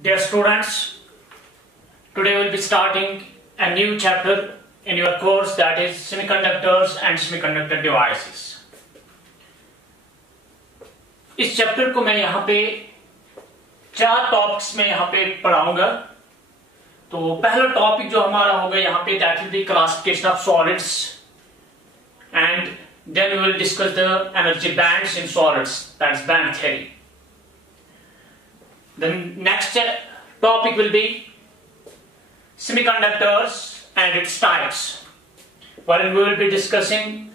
Dear students, today we will be starting a new chapter in your course, that is semiconductors and semiconductor devices. इस chapter को मैं यहाँ पे चार topics में यहाँ पे पढ़ाऊंगा। तो पहला टॉपिक जो हमारा होगा यहाँ पे that will be classification of solids, and then we will discuss the energy bands in solids, that's band theory. The next topic will be semiconductors and its types, wherein we will be discussing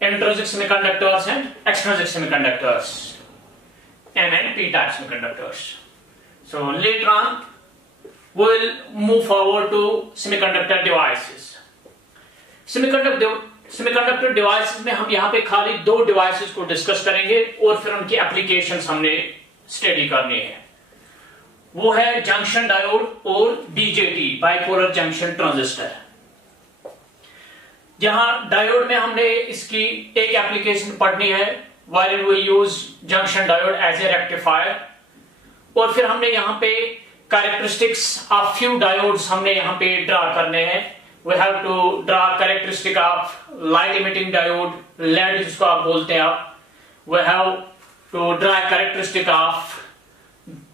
intrinsic semiconductors and extrinsic semiconductors, N and P type semiconductors. So later on we will move forward to semiconductor devices. Semiconductor devices में हम यहाँ पे खाली दो devices को discuss करेंगे और फिर उनकी applications हमने study करनी है। वो है जंक्शन डायोड और बीजेटी, बाइपोलर जंक्शन ट्रांजिस्टर। जहां डायोड में हमने इसकी एक एप्लीकेशन पढ़नी है, while we use junction diode as a rectifier, और फिर हमने यहाँ पे कैरेक्टरिस्टिक्स ऑफ फ्यू डायोड्स हमने यहाँ पे ड्रा करने हैं। We have to draw characteristic of light emitting diode, LED जिसको आप बोलते हैं आप। We have to draw characteristic of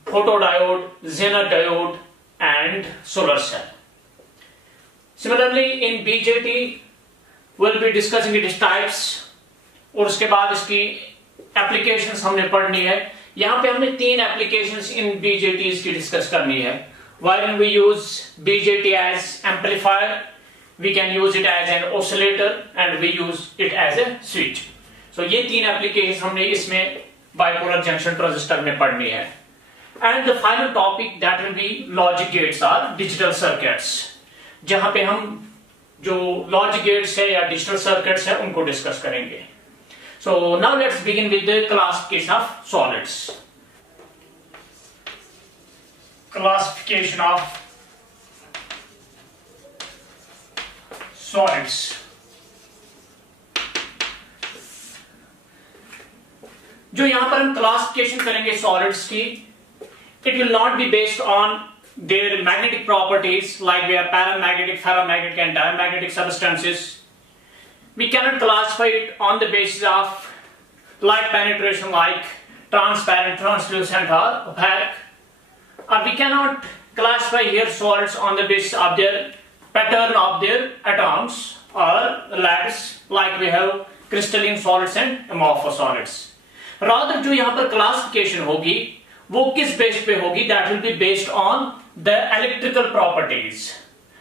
photodiode, Zener diode and solar cell. Similarly in BJT we'll be discussing its types और उसके बाद इसकी applications हमने पढ़नी है। यहाँ पे हमने तीन applications in BJT की डिस्कस करनी है। Wherein we use BJT as amplifier, we can use it as an oscillator and we use it as a switch. So ये तीन applications हमने इसमें bipolar junction transistor में पढ़नी है। And the final topic that will be logic gates or digital circuits, जहां पे हम जो logic gates है या digital circuits है उनको डिस्कस करेंगे। So now let's begin with the classification of solids. Classification of solids. जो यहां पर हम क्लासिफिकेशन करेंगे solids की, it will not be based on their magnetic properties like we are paramagnetic, ferromagnetic and diamagnetic substances. We cannot classify it on the basis of light penetration like transparent, translucent or opaque. Or we cannot classify here solids on the basis of their pattern of their atoms or lattice like we have crystalline solids and amorphous solids. Rather जो यहाँ पर classification होगी वो किस base पे होगी? That will be based on the electrical properties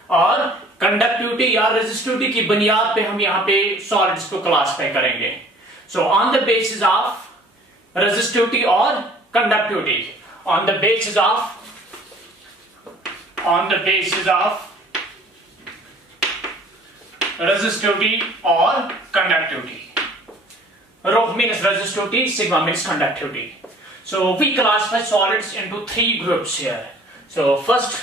और conductivity या रेजिस्टिविटी की बुनियाद पे हम यहाँ पे सॉलिड्स को क्लासिफाई करेंगे। So on the basis of resistivity और conductivity, on the basis of resistivity और conductivity. Rho means resistivity, sigma means conductivity. So we classify solids into three groups here. So first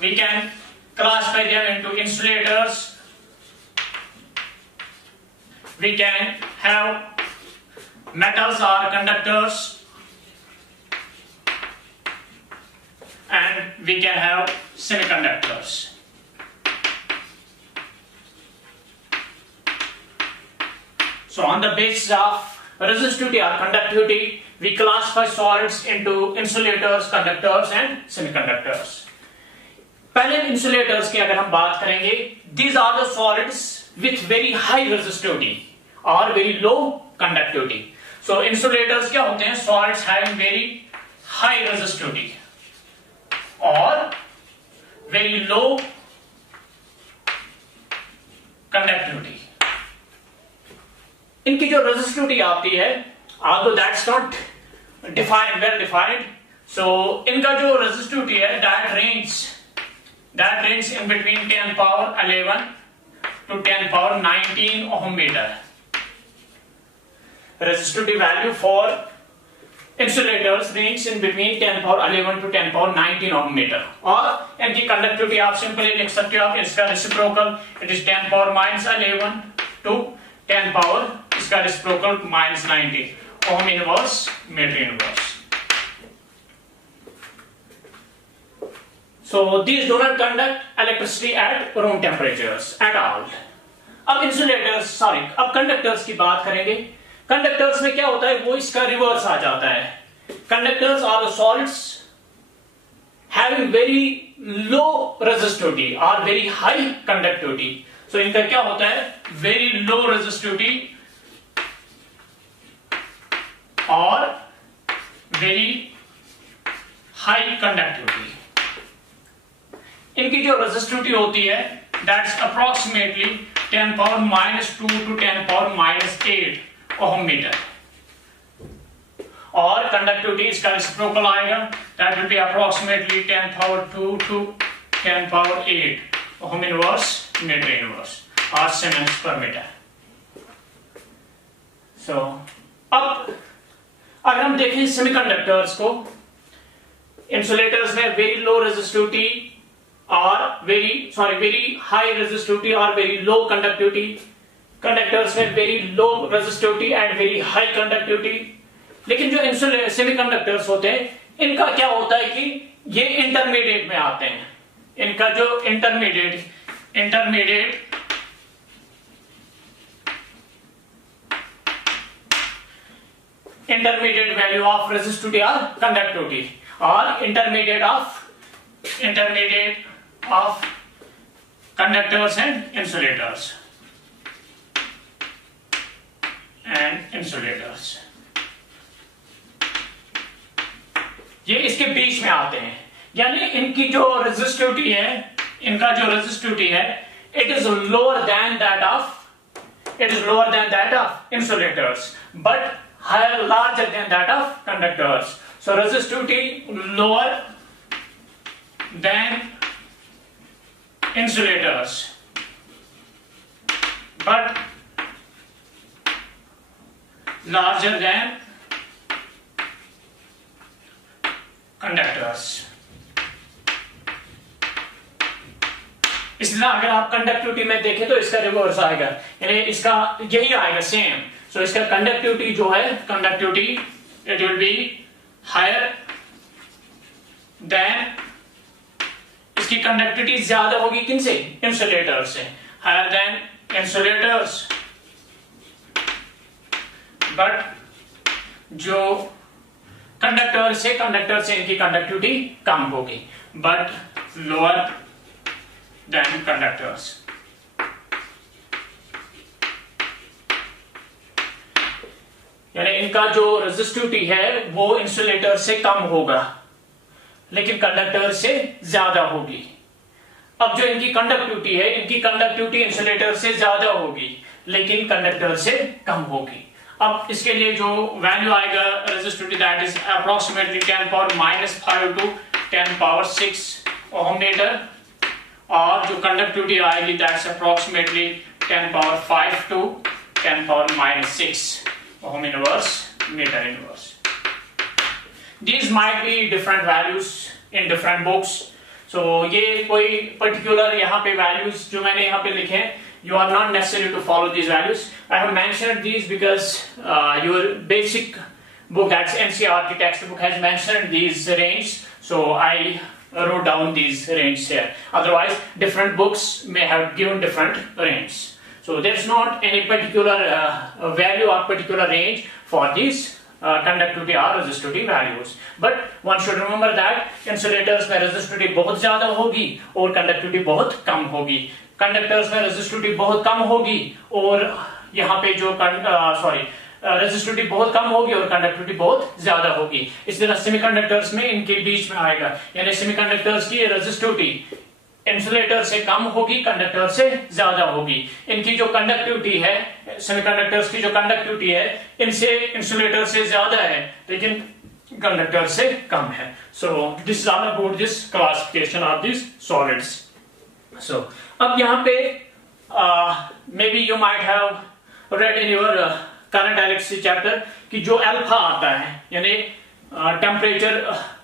we can classify them into insulators. We can have metals or conductors, and we can have semiconductors. So on the basis of resistivity or conductivity, we classify solids into insulators, conductors and semiconductors. पहले insulators की अगर हम बात करेंगे, these are the solids with very high resistivity or very low conductivity. So insulators क्या होते हैं? Solids having very high resistivity or very low conductivity. इनकी जो resistivity आती है, although that's not defined, well defined, so इनका जो resistivity है that range in between 10 power 11 to 10 power 19 ohm meter. Resistivity value for insulators range in between 10 power 11 to 10 power 19 ohm meter. और इनकी conductivity आप simply लिख सकते हो, आप इसका reciprocal, it is 10 power minus 11 to 10 power इसका reciprocal minus 90. Ohm inverse, meter inverse. So these do not conduct electricity at room temperatures at all. अब अब कंडक्टर्स की बात करेंगे। कंडक्टर्स में क्या होता है, वो इसका रिवर्स आ जाता है। Conductors are the solids having very low resistivity और वेरी हाई कंडक्टिविटी। सो इनका क्या होता है, वेरी लो रेजिस्टिविटी और वेरी हाई कंडक्टिविटी। इनकी जो रेजिस्टिविटी होती है that's approximately 10 power -2 to 10 power -8 ohm metre, और कंडक्टिविटी इसका रेसिप्रोकल आएगा, that will be approximately 10 power 2 to 10 power 8 ohm inverse metre inverse और सीमेंस पर मीटर। सो अब अगर हम देखें सेमीकंडक्टर्स को, इंसुलेटर्स में वेरी लो रेजिस्टिविटी और वेरी हाई रेजिस्टिविटी और वेरी लो कंडक्टिविटी। कंडक्टर्स में very low resistivity and very high conductivity. लेकिन जो सेमीकंडक्टर्स होते हैं इनका क्या होता है कि ये इंटरमीडिएट में आते हैं। इनका जो इंटरमीडिएट वैल्यू ऑफ रेजिस्टिविटी और कंडक्टिविटी और intermediate of conductors and insulators ये इसके बीच में आते हैं, यानी इनकी जो रेजिस्टिविटी है, it is lower than that of insulators but larger than that of conductors. So resistivity lower than insulators but larger than conductors. इसलिए अगर आप कंडक्टिविटी में देखें तो इसका रिवर्स आएगा, यानी इसका यही आएगा सेम। सो इसका कंडक्टिविटी जो है, it will be higher than, इसकी कंडक्टिविटी ज्यादा होगी किनसे, इंसुलेटर से, हायर देन इंसुलेटर्स, बट जो कंडक्टर से इनकी कंडक्टिविटी कम होगी, बट लोअर देन कंडक्टर्स। यानी इनका जो रेजिस्टिविटी है वो इंसुलेटर से कम होगा लेकिन कंडक्टर से ज्यादा होगी। अब जो इनकी कंडक्टिविटी इंसुलेटर से ज्यादा होगी लेकिन कंडक्टर से कम होगी। अब इसके लिए जो वैल्यू आएगा resistivity, that is approximately 10 power -5 to 10 power 6 ohm metre, और जो कंडक्टिविटी आएगी that's approximately 10 power 5 to 10 power -6 ohm inverse metre inverse. These might be different values in different books. So ये कोई particular यहाँ पे values जो मैंने यहाँ पे लिखे हैं, you are not necessary to follow these values. I have mentioned these because your basic book, that's NCERT textbook, has mentioned these range. So I wrote down these ranges here. Otherwise, different books may have given different range. So there's not any particular value or particular range for these conductivity or resistivity values, but one should remember that insulators में resistivity बहुत ज्यादा होगी और conductivity बहुत कम होगी। Conductors में resistivity बहुत कम होगी और यहाँ पे जो रेजिस्टिविटी बहुत कम होगी और कंडक्टिविटी बहुत ज्यादा होगी। इस तरह सेमीकंडक्टर्स में इनके बीच में आएगा, यानी सेमीकंडक्टर्स की रेजिस्टिविटी इंसुलेटर से कम होगी, कंडक्टर से ज्यादा होगी। इनकी जो कंडक्टिविटी है, सेमीकंडक्टर्स की जो कंडक्टिविटी है, इनसे इंसुलेटर से ज्यादा है लेकिन कंडक्टर से कम है। So this is all about this classification of this solids. So अब यहाँ पे may be you might have read in your current electricity chapter कि जो अल्फा आता है यानी temperature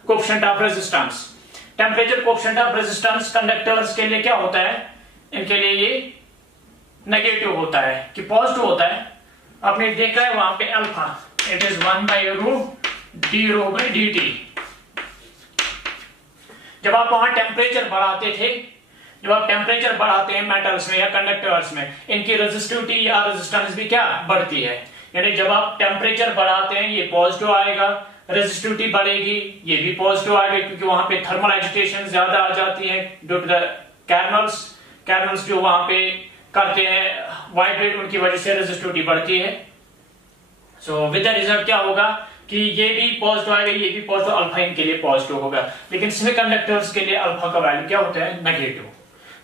coefficient of resistance. Temperature coefficient of resistance conductors के लिए क्या होता है, इनके लिए ये नेगेटिव होता है कि पॉजिटिव होता है। आपने देखा है वहां पे alpha, it is 1 by √d ρ/dt। जब आप वहां टेम्परेचर बढ़ाते थे, जब आप टेम्परेचर बढ़ाते हैं मेटल्स में या कंडक्टर्स में, इनकी रेजिस्टिविटी या रेजिस्टेंस भी क्या बढ़ती है। यानी जब आप टेम्परेचर बढ़ाते हैं ये पॉजिटिव आएगा, रेजिस्टिविटी बढ़ेगी ये भी पॉजिटिव आएगा, क्योंकि वहां पे थर्मल एजिटेशन ज्यादा आ जाती है ड्यू टू द कैरनल्स जो वहां पे करते हैं वाइब्रेट, उनकी वजह से रेजिस्टिविटी बढ़ती है। सो विद द रिजल्ट क्या होगा कि ये भी पॉजिटिव आएगा, ये भी पॉजिटिव, अल्फा इनके लिए पॉजिटिव होगा। लेकिन सेमीकंडक्टर्स के लिए अल्फा का वैल्यू क्या होता है, नेगेटिव।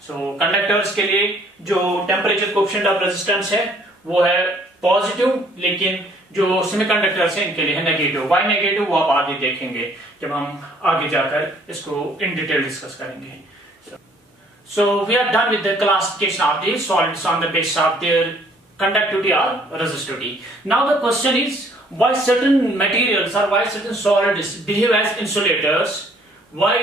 सो कंडक्टर्स के लिए जो टेम्परेचर कोएफिशिएंट ऑफ रेजिस्टेंस है वो है पॉजिटिव, लेकिन जो सेमीकंडक्टर्स है इनके लिए है नेगेटिव। व्हाई नेगेटिव वो आप आगे देखेंगे जब हम आगे जाकर इसको इन डिटेल डिस्कस करेंगे। So we are done with the classification of the solids on the basis of their conductivity or resistivity. Now the question is why certain materials or why certain solids behave as insulators, why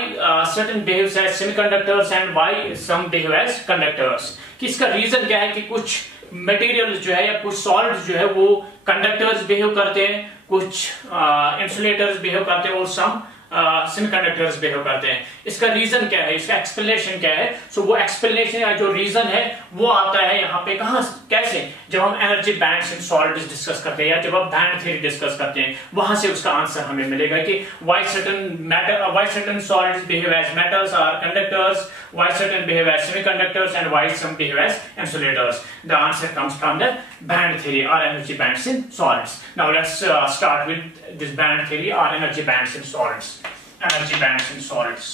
certain behaves as semiconductors and why some behave as conductors. कि इसका reason क्या है कि कुछ material जो है या कुछ सॉलिड्स जो है वो कंडक्टर्स बिहेव करते हैं, कुछ इंसुलेटर्स बिहेव करते हैं और सम सेमीकंडक्टर्स बिहेव करते हैं। इसका रीजन क्या है, इसका एक्सप्लेनेशन क्या है। सो वो एक्सप्लेनेशन या जो रीजन है वो आता है यहाँ पे कहां, कैसे, जब हम energy bands in solids discuss करते हैं या जब हम बैंड थ्योरी डिस्कस करते हैं, वहां से उसका आंसर हमें मिलेगा कि why certain solids behave as metals और conductors, why certain behave as semiconductors and why some behave as insulators. The answer comes from the band theory और energy bands in solids. Now let's start with this band theory और energy bands in solids. Energy bands in solids.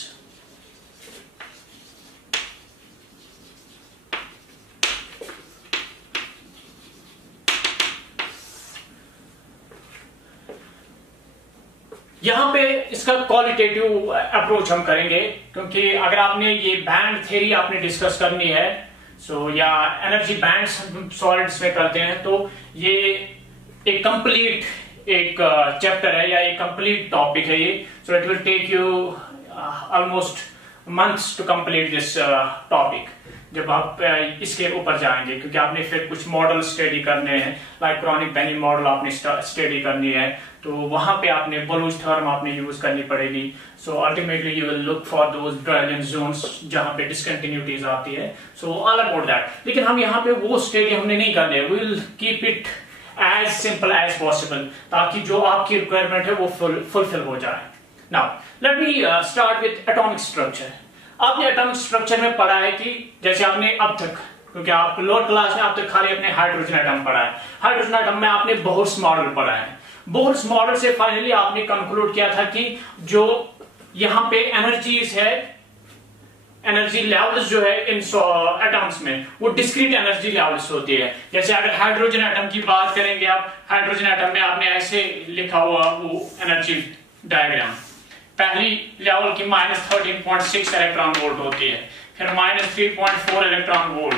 यहां पे इसका qualitative approach हम करेंगे, क्योंकि अगर आपने ये बैंड थ्योरी आपने डिस्कस करनी है या एनर्जी बैंड्स सॉलिड्स में करते हैं तो ये एक कंप्लीट एक चैप्टर है या एक कंप्लीट टॉपिक है ये। So it will take you almost months to complete this topic जब आप इसके ऊपर जाएंगे, क्योंकि आपने फिर कुछ मॉडल स्टडी करने हैं, लाइक क्रॉनिक बेनी मॉडल आपने स्टडी करनी है, तो वहां पे आपने बोलूज थ्योरम आपने यूज करनी पड़ेगी। So ultimately you will look for those brilliant zones जहां पे डिसकंटिन्यूटीज आती है। So all about that. लेकिन हम यहाँ पे वो स्टडी हमने नहीं करनी है, we will keep it as simple as possible ताकि जो आपकी रिक्वायरमेंट है वो फुलफिल हो जाए। Now let me start with atomic structure. आपने एटॉमिक स्ट्रक्चर में पढ़ा है कि जैसे आपने अब तक, क्योंकि आप लोअर क्लास में आप तक खाली अपने हाइड्रोजन एटम पढ़ा है, हाइड्रोजन एटम में आपने बोहर्स मॉडल पढ़ा है। बोहर्स मॉडल से फाइनली आपने कंक्लूड किया था कि जो यहाँ पे एनर्जीज है, एनर्जी लेवल्स जो है इन एटम्स में वो डिस्क्रीट एनर्जी लेवल्स होती है। जैसे अगर हाइड्रोजन एटम की बात करेंगे आप, हाइड्रोजन एटम में आपने ऐसे लिखा हुआ वो एनर्जी डायग्राम, पहली लेवल की -13.6 इलेक्ट्रॉन वोल्ट होती है, फिर -3.4 electron volt,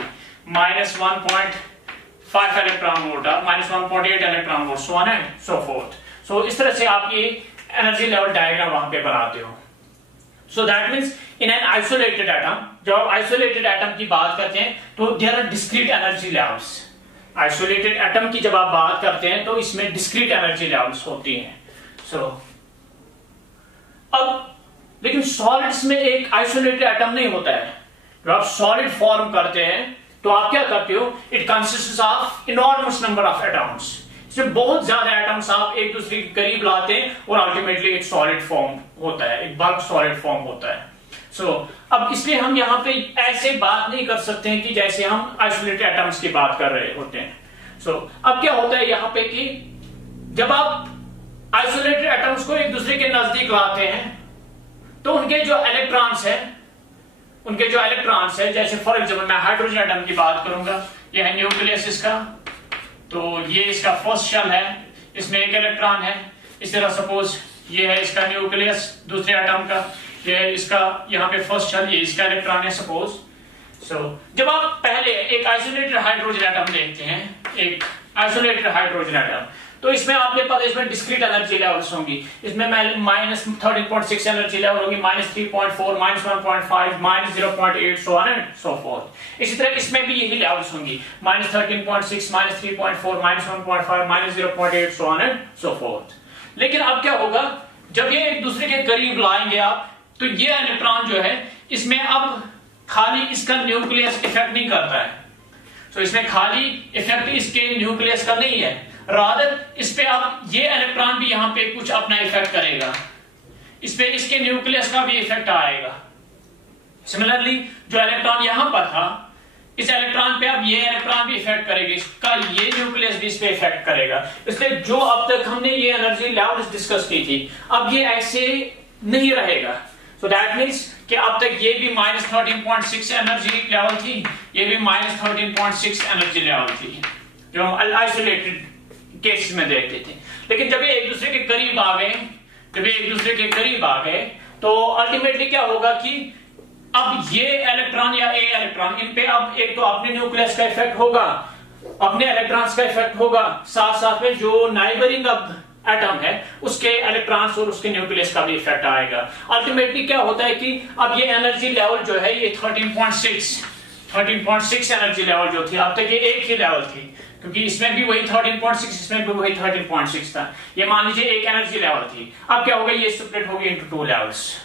-1.5 electron volt, -1.8 electron volt, so on and so forth. सो इस तरह से आप ये एनर्जी लेवल डायग्राम वहां पे बनाते हो। So that means in an isolated atom, जब आप isolated atom की बात करते हैं तो there are discrete energy levels. Isolated atom की जब आप बात करते हैं तो इसमें discrete energy levels होती हैं। So अब लेकिन solids में एक isolated atom नहीं होता है। जब आप solid form करते हैं तो आप क्या करते हो? It consists of enormous number of atoms. इसमें बहुत ज्यादा एटम्स आप एक दूसरे के करीब लाते हैं और अल्टीमेटली एक सॉलिड फॉर्म होता है, एक बल्क सॉलिड फॉर्म होता है। अब इसलिए हम यहाँ पे ऐसे बात नहीं कर सकते हैं कि जैसे हम आइसोलेटेड एटम्स की बात कर रहे होते हैं। अब क्या होता है यहाँ पे कि जब आप आइसोलेटेड एटम्स को एक दूसरे के नजदीक लाते हैं तो उनके जो इलेक्ट्रॉन्स है, जैसे फॉर एग्जाम्पल मैं हाइड्रोजन एटम की बात करूंगा, यह है न्यूक्लियस इसका, तो ये इसका फर्स्ट शेल है, इसमें एक इलेक्ट्रॉन है। इस तरह सपोज ये है इसका न्यूक्लियस दूसरे एटम का, ये इसका यहाँ पे फर्स्ट शेल, ये इसका इलेक्ट्रॉन है सपोज। जब आप पहले एक आइसोलेटेड हाइड्रोजन एटम देखते हैं, एक आइसोलेटेड हाइड्रोजन एटम, तो इसमें आपके पास इसमें डिस्क्रीट एनर्जी लेवल्स होंगी। इसमें -13.6 एनर्जी लेवल होगी, -3.4, -1.5, -0.8, सो ऑन एंड सो फोर्थ। इसी तरह इसमें भी यही लेवल्स होंगी, -13.6, -3.4, -1.5, -0.8, सो ऑन एंड सो फोर्थ। लेकिन अब क्या होगा, जब ये एक दूसरे के करीब लाएंगे आप, तो ये इलेक्ट्रॉन जो है इसमें अब खाली इसका न्यूक्लियस इफेक्ट नहीं करता है, तो इसमें खाली इफेक्ट इसके न्यूक्लियस का नहीं है, रादर इस पे अब ये इलेक्ट्रॉन भी यहां पे कुछ अपना इफेक्ट करेगा, इस पे इसके न्यूक्लियस का भी इफेक्ट आएगा। सिमिलरली जो इलेक्ट्रॉन यहां पर था, इस इलेक्ट्रॉन पे अब ये इलेक्ट्रॉन भी इफेक्ट करेगा, इसका ये न्यूक्लियस भी इस पे इफेक्ट करेगा। इसलिए जो अब तक हमने ये एनर्जी लेवल्स डिस्कस की थी, अब ये ऐसे नहीं रहेगा। सो दैट मीन्स कि अब तक ये भी -13.6 एनर्जी लेवल थी, ये भी -13.6 एनर्जी लेवल थी, जो हम आइसोलेटेड केसेस में देखते थे। लेकिन जब ये एक दूसरे के करीब आ गए, जब ये एक दूसरे के करीब आ गए, तो अल्टीमेटली क्या होगा कि अब ये इलेक्ट्रॉन या ए इलेक्ट्रॉन, इन पे अब एक तो अपने न्यूक्लियस का इफेक्ट होगा, अपने इलेक्ट्रॉन्स का इफेक्ट होगा, साथ साथ में जो नाइबरिंग अब एटम है उसके इलेक्ट्रॉन्स और उसके न्यूक्लियस का भी इफेक्ट आएगा। अल्टीमेटली क्या होता है कि अब ये एनर्जी लेवल जो है, ये 13.6 एनर्जी लेवल जो थी, अब तक ये एक ही लेवल थी, क्योंकि इसमें भी वही 13.6, इसमें भी वही 13.6 था। ये मान लीजिए एक एनर्जी लेवल थी। अब क्या होगा, ये स्प्लिट होगी इनटू 2 लेवल्स।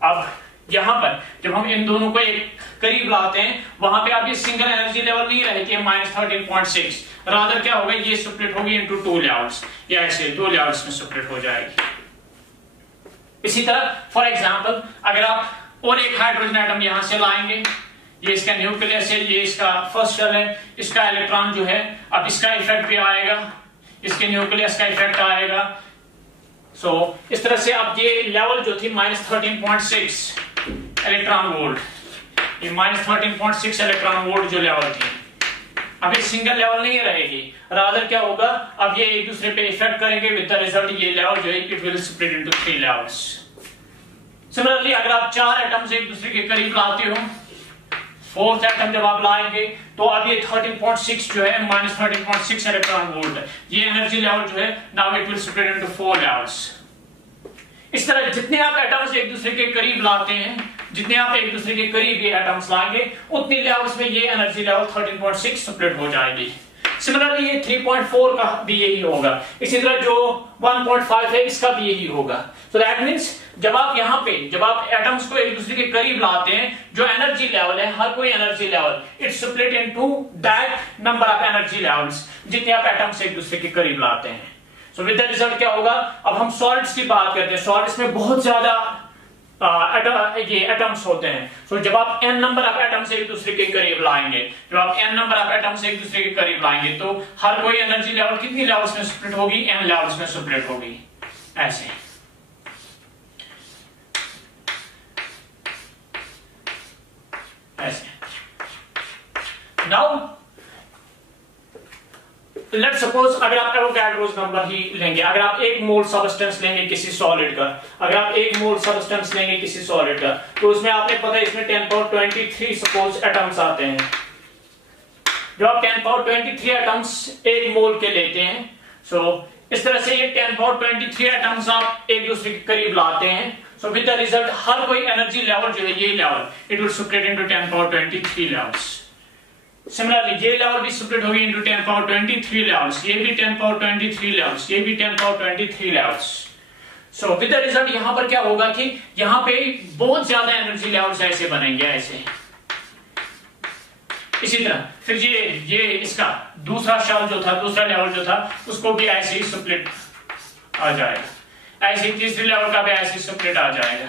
अब यहां पर जब हम इन दोनों को एक करीब लाते हैं, वहां पे अब ये सिंगल एनर्जी लेवल नहीं रहेगी -13.6, रादर क्या होगा, ये स्प्लिट होगी इनटू 2 लेवल्स, या ऐसे 2 लेवल्स में स्प्लिट हो जाएगी। इसी तरह फॉर एग्जांपल अगर आप और एक हाइड्रोजन एटम यहां से लाएंगे, ये इसका न्यूक्लियस है, ये इसका फर्स्ट शेल है, इसका इलेक्ट्रॉन जो है अब इसका इफेक्ट भी आएगा, इसके न्यूक्लियस का इफेक्ट आएगा। सो इस तरह से अब ये लेवल जो थी -13.6 इलेक्ट्रॉन वोल्ट, ये -13.6 इलेक्ट्रॉन वोल्ट जो लेवल थी, अब ये सिंगल लेवल नहीं रहेगी, रादर क्या होगा, अब ये एक दूसरे पे इफेक्ट करेंगे, विद द रिजल्ट ये लेवल जो है it will split into 3 levels. Similarly अगर आप 4 एटम्स एक दूसरे के करीब लाते हो, 4th एटम जब आप लाएंगे, तो अब ये 13.6 जो है -13.6 इलेक्ट्रॉन वोल्ट है, ये एनर्जी लेवल जो है now it will split into 4 levels. इस तरह जितने आप एटम्स एक दूसरे के करीब लाते हैं, जितने आप एक दूसरे के करीब ये एटम्स लाएंगे, उतनी लेवल्स में ये एनर्जी लेवल 13.6 स्प्लिट हो जाएगी। सिमिलरली ये 3.4 का भी यही होगा, इसी तरह जो 1.5 है इसका भी यही होगा। सो दैट मीन्स जब आप यहाँ पे जब आप एटम्स को एक दूसरे के करीब लाते हैं, जो एनर्जी लेवल है, हर कोई energy level it split into that number of energy levels, जितने आप एटम्स एक दूसरे के करीब लाते हैं। सो विद द रिजल्ट क्या होगा, अब हम सॉलिड्स की बात करते हैं, सॉलिड्स में बहुत ज्यादा ये एटम्स होते हैं। सो जब आप n नंबर ऑफ एटम्स एक दूसरे के करीब लाएंगे, जब आप n नंबर ऑफ एटम्स एक दूसरे के करीब लाएंगे, तो हर कोई एनर्जी लेवल कितनी लेवल्स में स्प्लिट होगी, n लेवल्स में स्प्लिट होगी, ऐसे। नाउ लेट सपोज अगर आप एवोगाड्रोस नंबर ही लेंगे, अगर आप 1 मोल सब्सटेंस लेंगे किसी सॉलिड का, अगर आप 1 मोल सब्सटेंस लेंगे किसी सॉलिड का, तो उसमें आपने पता है इसमें 10⁻23 सपोज एटम्स आते हैं। जब आप 10⁻23 एटम्स 1 मोल के लेते हैं, सो इस तरह से ये 10⁻23 एटम्स आप एक दूसरे के करीब लाते हैं, सो विद द रिजल्ट हर कोई एनर्जी लेवल जो है, ये level it will split into 10⁻23 levels. Similarly ये लेवल भी स्प्लिट होगी इनटू 10⁻23 लेवल्स, ये भी 10⁻23 लेवल्स, ये भी 10⁻23 levels. So with the result यहां पर क्या होगा कि यहां पे बहुत ज्यादा एनर्जी लेवल्स ऐसे बनेंगे, ऐसे। इसी तरह फिर ये इसका दूसरा शेल जो था, दूसरा लेवल जो था, उसको भी ऐसे ही स्प्लिट आ जाएगा, ऐसे ही तीसरे लेवल का भी ऐसे ही स्प्लिट आ जाएगा।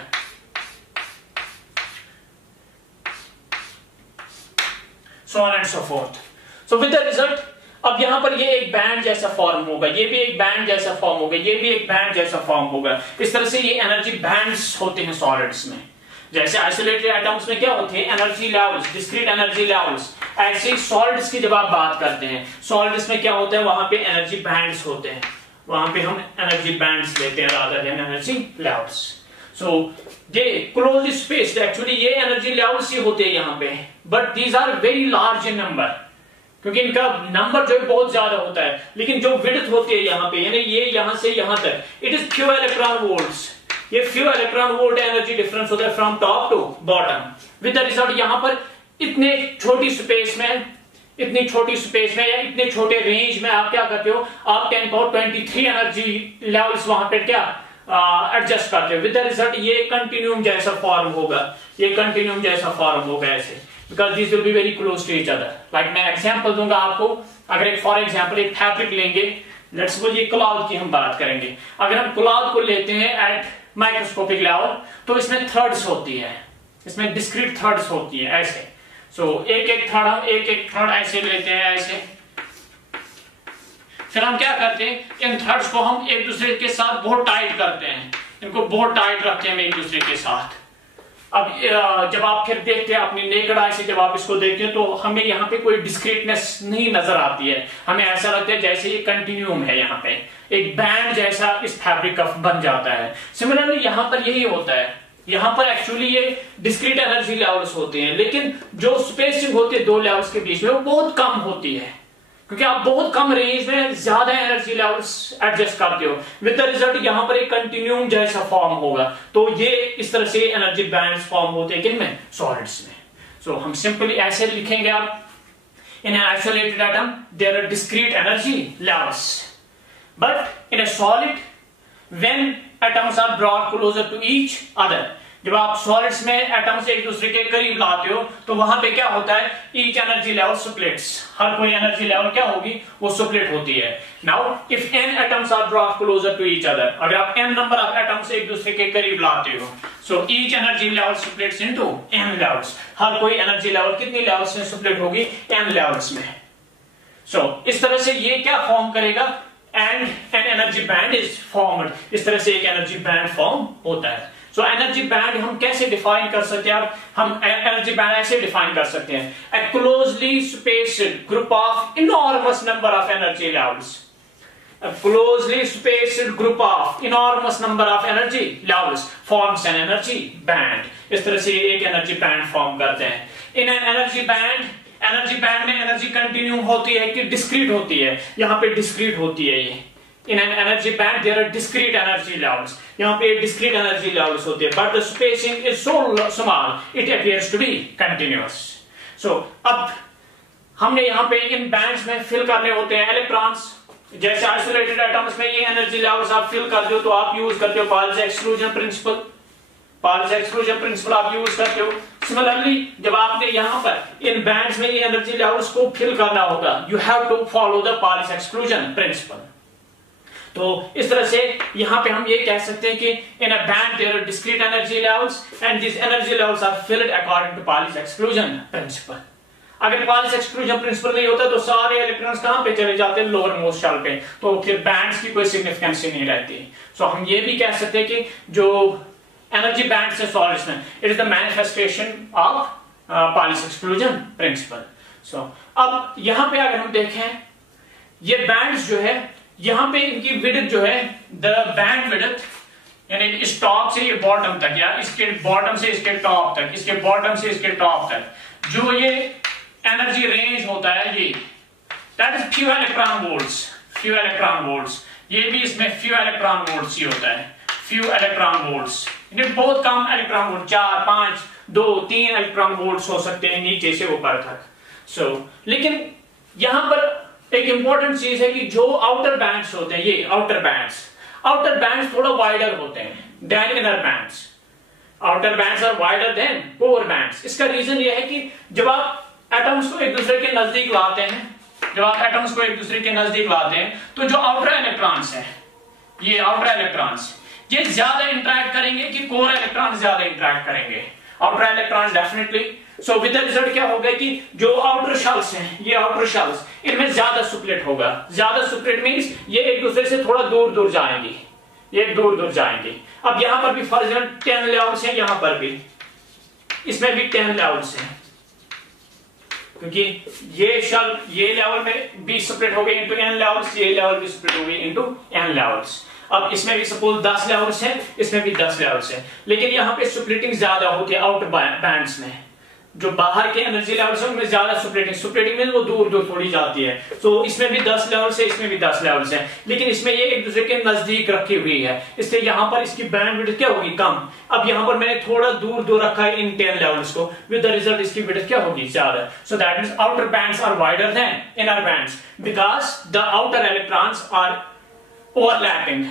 So on and so forth. So with the result, अब यहां पर ये एक बैंड जैसा फॉर्म होगा, ये भी एक बैंड जैसा फॉर्म होगा, ये भी एक बैंड जैसा फॉर्म होगा। इस तरह से ये एनर्जी बैंड्स होते हैं सॉलिड्स में। जैसे आइसोलेटेड एटम्स में क्या होते हैं, energy levels, discrete energy levels, ऐसे ही सॉलिड्स की जब आप बात करते हैं, सॉलिड्स में क्या होता है, वहां पे एनर्जी बैंड्स होते हैं, वहां पे हम एनर्जी बैंड्स लेते हैं rather than energy levels. So ये क्लोजली स्पेस्ड, एक्चुअली ये एनर्जी लेवल्स ही होते हैं यहाँ पे, but these are very large in number, क्योंकि इनका नंबर जो है बहुत ज्यादा होता है। लेकिन जो विड्थ होती है यहाँ पे, यानी ये यहां से यहां तक, it is few electron volts, ये few electron volt energy difference होता है from top to bottom. With the result यहां पर इतने छोटी स्पेस में, इतनी छोटी स्पेस में या इतने छोटे रेंज में आप क्या करते हो, आप 10⁻23 एनर्जी लेवल्स वहां पे क्या एडजस्ट करते हो, विद द रिजल्ट ये कंटिन्यूम जैसा फॉर्म होगा, ये कंटिन्यूम जैसा फॉर्म होगा ऐसे, because this will be very close to each other. Like मैं एग्जांपल दूंगा आपको, अगर एक फॉर एग्जांपल एक फैब्रिक लेंगे, लेट्स सपोज ये क्लॉथ की हम बात करेंगे, अगर हम क्लॉथ को लेते हैं एट माइक्रोस्कोपिक लेवल तो इसमें थर्ड्स होती है, इसमें डिस्क्रीट थर्ड्स होती है ऐसे। सो एक एक थर्ड हम एक एक थर्ड ऐसे लेते हैं ऐसे, फिर हम क्या करते हैं इन थर्ड्स को हम एक दूसरे के साथ बहुत टाइट करते हैं, इनको बहुत टाइट रखते हैं एक दूसरे के साथ। अब जब आप फिर देखते हैं अपनी नेकेड आई से, जब आप इसको देखते हैं तो हमें यहाँ पे कोई डिस्क्रीटनेस नहीं नजर आती है, हमें ऐसा लगता है जैसे ये कंटिन्यूम है, यहाँ पे एक बैंड जैसा इस फैब्रिक का बन जाता है। सिमिलरली यहाँ पर यही होता है, यहाँ पर एक्चुअली ये डिस्क्रीट एनर्जी लेवल्स होते हैं, लेकिन जो स्पेसिंग होती है दो लेवल्स के बीच में वो बहुत कम होती है, क्योंकि आप बहुत कम रेंज में ज्यादा एनर्जी लेवल्स एडजस्ट करते हो, विद द रिजल्ट यहां पर एक कंटिन्यूम जैसा फॉर्म होगा। तो ये इस तरह से एनर्जी बैंड्स फॉर्म होते हैं किनमें, सॉलिड्स में। सो हम सिंपली ऐसे लिखेंगे, आप in an isolated atom there are discrete energy levels, but in a solid when atoms are brought closer to each other, जब आप सॉलिड्स में एटम्स एक दूसरे के करीब लाते हो तो वहां पे क्या होता है, ईच एनर्जी लेवल स्प्लिट्स, हर कोई एनर्जी लेवल क्या होगी, वो स्प्लिट होती है। Now if n atoms are brought closer to each other, अगर आप n नंबर ऑफ एटम्स एक दूसरे के करीब लाते हो, so each energy level splits into n levels, हर कोई एनर्जी लेवल कितनी लेवल्स में स्प्लिट होगी, n लेवल्स में। सो इस तरह से ये क्या फॉर्म करेगा, and an energy band is formed, इस तरह से एक एनर्जी बैंड फॉर्म होता है। सो एनर्जी बैंड हम कैसे डिफाइन कर सकते हैं, हम एनर्जी बैंड ऐसे डिफाइन कर सकते हैं, a closely spaced group of enormous number of energy levels, a closely spaced group of enormous number of energy levels forms an energy band। इस तरह से एक एनर्जी बैंड फॉर्म करते हैं। इन एन एनर्जी बैंड में energy continue होती है कि डिस्क्रीट होती है, यहाँ पे डिस्क्रीट होती है ये। In an energy band there are discrete energy levels, यहाँ पे discrete energy levels होते हैं, but the spacing is so small it appears to be continuous। So अब हमने यहाँ पे इन बैंड्स में फिल करने होते हैं इलेक्ट्रॉन्स, जैसे आइसोलेटेड एटम्स में ये एनर्जी लेवल्स आप फिल करते हो तो आप यूज करते हो पार्ल्स एक्सक्लूजन प्रिंसिपल, पार्ल्स एक्सक्लूजन प्रिंसिपल आप यूज करते हो। सिमिलरली जब आपने यहाँ पर इन बैंड्स में ये एनर्जी लेवल्स को फिल करना होगा, you have to follow the पार्ल्स exclusion principal. तो इस तरह से यहाँ पे हम ये कह सकते हैं कि in a band there are discrete energy levels and this energy levels are filled according to Pauli's exclusion principle. अगर पार्ल्स एक्सक्लूजन प्रिंसिपल नहीं होता तो सारे इलेक्ट्रॉन्स कहां पे चले जाते हैं, लोअर मोस्ट शेल पे, तो फिर बैंड्स की कोई सिग्निफिकेंस ही नहीं रहती। सो हम ये भी कह सकते हैं कि जो एनर्जी बैंड्स है सॉलिड्स में, it is the manifestation of Pauli's exclusion principle. So अब यहाँ पे अगर हम देखें ये बैंड्स जो है, यहाँ पे इनकी विड्थ जो है, द बैंड विड्थ यानी इस टॉप से ये बॉटम तक, या इसके बॉटम से इसके टॉप तक, इसके बॉटम से इसके टॉप तक जो ये एनर्जी रेंज होता है, ये that is few electron volts, few electron volts. ये भी इसमें फ्यू इलेक्ट्रॉन वोल्ट्स ही होता है, फ्यू इलेक्ट्रॉन वोल्ट्स, बहुत कम इलेक्ट्रॉन वोल्ट, 4, 5, 2, 3 इलेक्ट्रॉन वोल्ट्स हो सकते हैं नीचे से ऊपर तक। सो लेकिन यहां पर एक इंपॉर्टेंट चीज है कि जो आउटर बैंड्स होते हैं, ये आउटर बैंड्स थोड़ा वाइडर होते हैं than inner bands. Outer bands are wider than core bands. इसका रीजन ये है कि जब आप एटम्स को एक दूसरे के नजदीक लाते हैं, तो जो आउटर इलेक्ट्रॉन्स हैं, ये आउटर इलेक्ट्रॉन्स ये ज्यादा इंटरेक्ट करेंगे कि कोर इलेक्ट्रॉन्स ज्यादा इंटरेक्ट करेंगे, outer electrons definitely. So with the result क्या होगा कि जो आउटर शेल्स हैं, ये आउटर शेल्स, इनमें ज्यादा स्प्लिट होगा। ज्यादा स्प्लिट मींस ये एक दूसरे से थोड़ा दूर दूर जाएंगे, ये दूर दूर जाएंगे। अब यहां पर भी फॉर एग्जांपल 10 लेवल्स हैं, यहां पर भी, इसमें भी 10 लेवल्स हैं, क्योंकि ये शेल ये लेवल में भी स्प्लिट हो गए इनटू n लेवल्स, ये लेवल भी स्प्लिट हो गए इनटू n लेवल्स। अब इसमें भी सपोज 10 लेवल्स हैं, इसमें भी 10 लेवल्स हैं, लेकिन यहाँ पे स्प्लिटिंग ज्यादा होती है आउटर बैंड्स में। जो बाहर के एनर्जी लेवल्स हैं उनमें ज्यादा स्प्लिटिंग में वो दूर दूर थोड़ी जाती है। तो इसमें भी 10 लेवल्स है, इसमें भी 10 लेवल्स है, लेकिन इसमें ये एक दूसरे के नजदीक रखी हुई है, इसलिए यहाँ पर इसकी बैंड विड्थ क्या होगी, कम। अब यहाँ पर मैंने थोड़ा दूर दूर रखा है इन 10 लेवल्स को, विद द रिजल्ट इसकी विड्थ क्या होगी, ज्यादा। So that means outer bands are wider than inner bands because the outer electrons are overlapping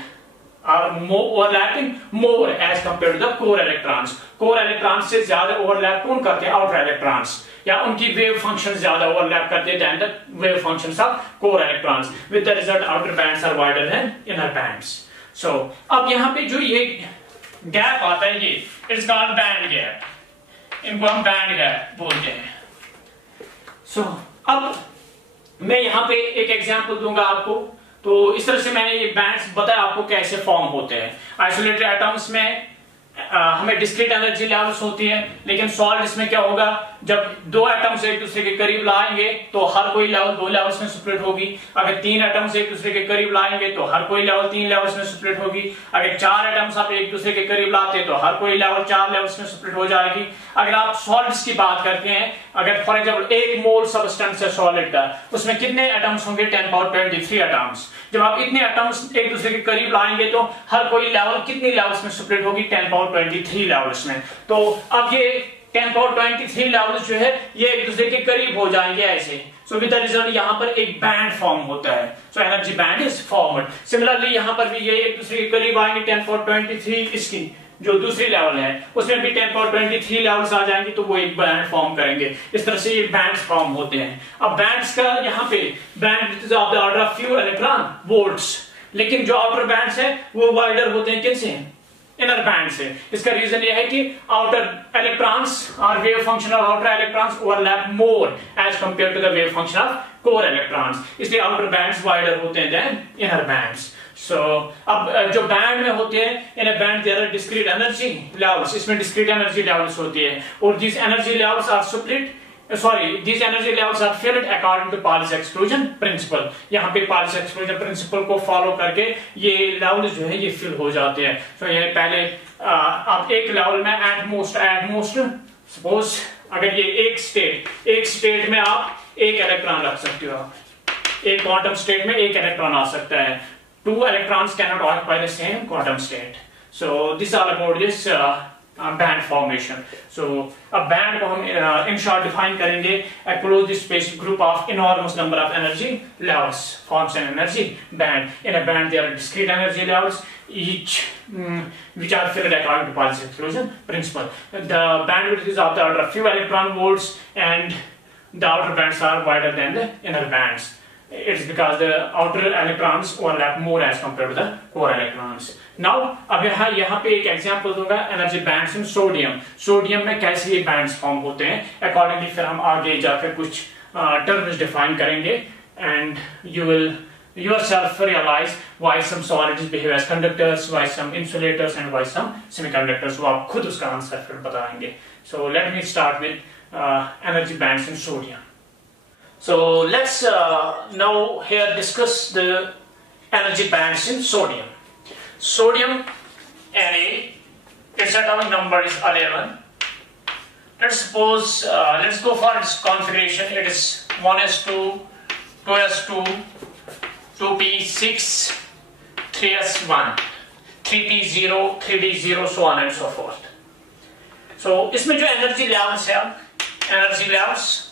are overlapping more as compared to the core electrons. Core electrons से ज्यादा overlap कौन करते हैं? Outer electrons. या उनकी wave function ज्यादा overlap करते हैं than the wave functions of core electrons. With the result, outer bands are wider than inner bands. So अब यहाँ पे जो ये gap आता है ये it's called band gap. इनको हम band gap बोलते हैं. So अब मैं यहाँ पे एक एग्जाम्पल दूंगा आपको. तो इस तरह से मैंने ये बैंड्स बताया आपको कैसे फॉर्म होते हैं. आइसोलेटेड एटम्स में हमें डिस्क्रीट एनर्जी लेवल्स होती है, लेकिन सॉलिड्स में क्या होगा, जब दो एटम्स एक दूसरे के करीब लाएंगे तो हर कोई लेवल दो लेवल्स में स्प्लिट होगी. अगर तीन एटम्स एक दूसरे के करीब लाएंगे तो हर कोई लेवल तीन लेवल्स में स्प्लिट होगी. अगर चार एटम्स आप एक दूसरे के करीब लाते तो हर कोई लेवल चार लेवल्स में स्प्लिट हो जाएगी. अगर आप सॉलिड्स की बात करते हैं, अगर फॉर एग्जाम्पल एक मोल सबस्टेंस है सॉलिड का, उसमें कितने एटम्स होंगे? 10⁻23 एटम्स. जब आप इतने एटम्स एक दूसरे के करीब लाएंगे तो हर कोई लेवल कितनी लेवल्स में स्प्लिट होगी? 10⁻23 लेवल्स में. तो अब ये 10⁻23 लेवल्स जो है ये एक दूसरे के करीब हो जाएंगे ऐसे. सो विद द रिजल्ट यहाँ पर एक बैंड फॉर्म होता है. So energy band is formed. Similarly यहाँ पर भी ये एक दूसरे के करीब आएंगे. 10⁻23 इसकी जो दूसरी लेवल है उसमें भी 10⁻23 लेवल्स आ जाएंगे तो वो एक बैंड फॉर्म करेंगे. इस तरह से ये बैंड्स फॉर्म होते हैं. अब बैंड्स का यहाँ पे band of the order of few electron volts, लेकिन जो आउटर बैंड्स है वो वाइडर होते हैं. किनसे? इनर बैंड से. इसका रीजन यह है कि आउटर इलेक्ट्रॉन्स और wave function of outer electrons overlap more as compare to the wave function of core electrons. इसलिए आउटर बैंड्स वाइडर होते हैं देन इनर बैंड्स. सो अब जो बैंड में होते हैं, in a band there are discrete energy levels. इसमें discrete energy levels होती है और these energy levels are split these energy levels are filled according to Pauli's exclusion principle. यहाँ पे Pauli's exclusion principle को फॉलो करके ये लेवल्स जो है ये फिल हो जाते हैं. तो ये पहले आप एक लेवल में एट मोस्ट सपोज अगर ये एक स्टेट में आप एक इलेक्ट्रॉन रख सकते हो. एक क्वांटम स्टेट में एक इलेक्ट्रॉन आ सकता है. Two electrons cannot occupy the same quantum state. So this is all about this band formation. So a band को हम in short define करेंगे. A closed space group of enormous number of energy levels forms an energy band. In a band there are discrete energy levels each which are filled according to Pauli's exclusion principle. The bandwidth is of the order of few electron volts and the outer bands are wider than the inner bands. It's because the outer electrons overlap more as compared to the core electrons. Now अब यहाँ पे एक example दूंगा energy bands इन sodium. Sodium में कैसे ये bands form होते हैं, अकॉर्डिंगली फिर हम आगे जाकर कुछ टर्म्स डिफाइन करेंगे and you will yourself realize why some solids behave as conductors, why some insulators and why some semiconductors. वो आप खुद उसका आंसर फिर बताएंगे. So let me start with energy bands in sodium. So let's now here discuss the energy bands in sodium. Sodium Na, its atomic number is 11. Let's suppose let's go for its configuration. It is 1s2, 2s2, 2p6, 3s1, 3p0, 3d0, so on and so forth. So इसमें जो energy levels है, energy levels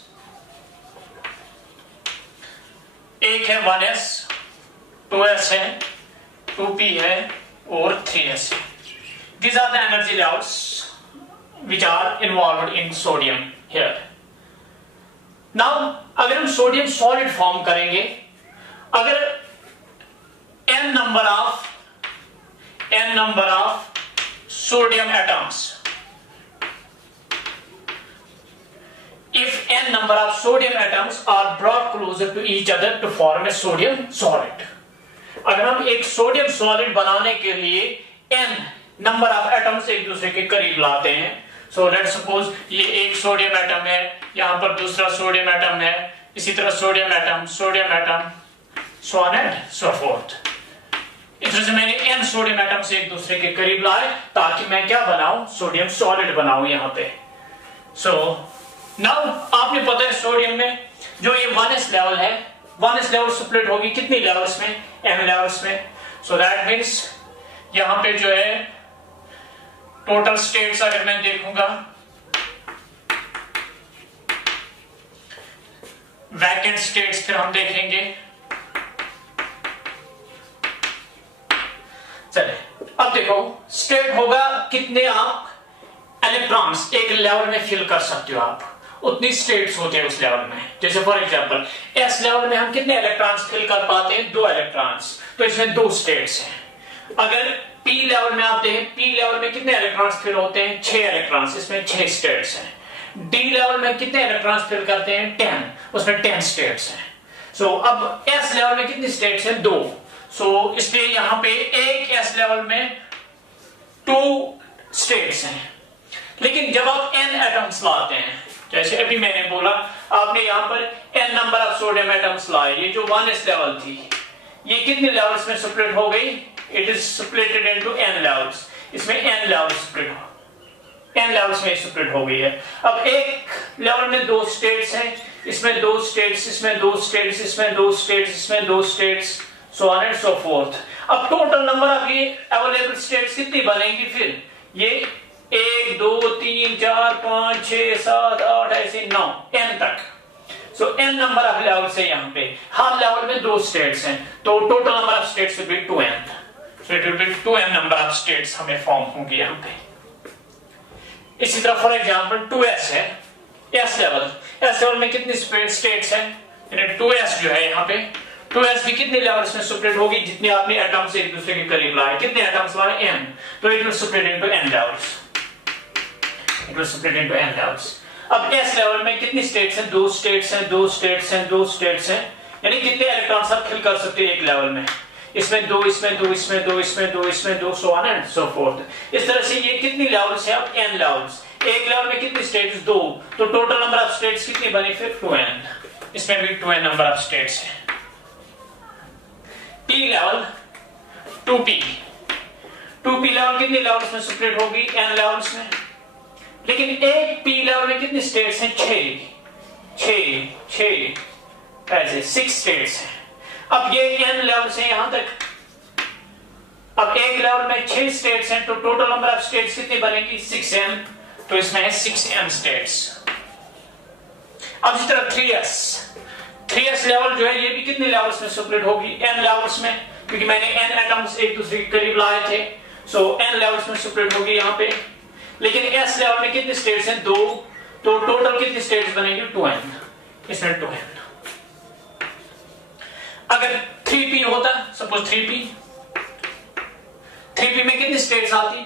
एक है 1s, 2s है, 2p है और 3s है. These are the energy levels which are involved in sodium here. Now अगर हम सोडियम सॉलिड फॉर्म करेंगे, अगर n number of sodium atoms, if n number of sodium atoms are brought closer to each other to form a sodium solid. अगर हम एक sodium solid बनाने के लिए n नंबर ऑफ एटम्स एक दूसरे के करीब लाते हैं. सो लेट्स सपोज ये एक सोडियम एटम है, यहाँ पर दूसरा सोडियम एटम है, इसी तरह sodium atom, so on and so forth. इस तरह से मैंने n सोडियम एटम से एक दूसरे के करीब लाए ताकि मैं क्या बनाऊं, सोडियम सॉलिड बनाऊं यहाँ पे. सो नाउ आपने पता है सोडियम में जो ये 1s लेवल है, 1s लेवल स्प्लिट होगी कितनी लेवल्स में, n लेवल्स में. सो दैट मीन्स यहाँ पे जो है टोटल स्टेट्स अगर मैं देखूंगा, वैकेंट स्टेट्स फिर हम देखेंगे. चले देखो स्टेट होगा कितने आप इलेक्ट्रॉन्स एक लेवल में फिल कर सकते हो आप, उतनी स्टेट्स होते हैं उस लेवल में। जैसे फॉर एग्जांपल एस लेवल में हम कितने इलेक्ट्रॉन्स फिल कर पाते हैं, 2 इलेक्ट्रॉन्स, तो इसमें 2 स्टेट्स हैं। अगर पी लेवल में आते हैं, पी लेवल में कितने इलेक्ट्रॉन्स फिल होते हैं, 6 इलेक्ट्रॉन्स, इसमें 6 स्टेट्स हैं। डी लेवल में कितने इलेक्ट्रॉन्स फिल करते हैं, 10, उसमें 10 स्टेट्स हैं। सो अब एस लेवल में कितनी स्टेट्स हैं, 2। सो इसलिए यहां पे एक एस लेवल में 2 स्टेट्स हैं। लेकिन जब आप n एटम्स लाते हैं, जैसे अभी मैंने बोला आपने यहां पर n number of sodium atoms लाए, ये जो 1s लेवल थी ये कितने लेवल्स में स्प्लिट हो गई, it is splitted into n levels, इसमें n लेवल्स में स्प्लिट हो गई है। अब एक लेवल में 2 स्टेट्स हैं, इसमें 2 स्टेट्स, इसमें 2 स्टेट्स, इसमें 2 स्टेट्स, इसमें 2 states, so on and so fourth. अब टोटल नंबर ऑफ ये अवेलेबल स्टेट्स कितनी बनेंगी, फिर ये 1 2 3 4 5 6 7 8 ऐसे 9 n तक। सो n नंबर ऑफ लेवल से यहाँ पे हर लेवल में 2 स्टेट्स हैं, तो total number of states will be 2n। So it will B 2n number of states हमें फॉर्म होंगी यहाँ पे। इसी तरह फॉर एग्जांपल 2s है, s लेवल में कितनी स्टेट्स हैं, 2s जो है यहाँ पे 2s भी कितने लेवल्स में स्प्लिट होगी, जितने आपने एटम्स एक दूसरे के करीब लाए, कितने एटम्स लाए, n, तो it will split into n levels, it will split into n levels. अब s लेवल में कितनी स्टेट्स हैं, 2 स्टेट्स हैं, 2 स्टेट्स हैं, 2 स्टेट्स हैं, यानी कितने इलेक्ट्रॉन्स आप फिल कर सकते हो एक लेवल में, इसमें 2, इसमें 2, इसमें 2, इसमें 2, इसमें 2, सो ऑन एंड सो फोर्थ। इस तरह से ये कितनी लेवल्स है, अब n लेवल्स, एक लेवल में कितनी स्टेट्स, 2, तो टोटल नंबर ऑफ स्टेट्स कितनी बनी, फिर 2n, इसमें भी 2n नंबर ऑफ स्टेट्स है। p लेवल 2p लेवल कितनी लेवल्स में स्प्लिट होगी, n लेवल्स में, लेकिन एक p लेवल में कितनी स्टेट्स हैं, 6 ऐसे 6 स्टेट्स हैं। अब ये n लेवल से यहां तक, अब एक लेवल में 6 स्टेट्स हैं, तो टोटल नंबर ऑफ स्टेट्स कितनी बनेगी, 6n, तो इसमें है 6n स्टेट्स। अब इस तरह 3s लेवल जो है ये भी कितने लेवल्स में स्प्लिट होगी, n लेवल्स में, क्योंकि मैंने n एटम्स एक दूसरे के करीब लाए थे, सो n लेवल्स में स्प्लिट होगी यहाँ पे। लेकिन s लेवल में कितने स्टेट्स हैं, 2, तो टोटल कितनी स्टेट्स बनेंगी, 2n, इसमें 2n। अगर 3p होता, सपोज 3p में कितनी स्टेट्स आती,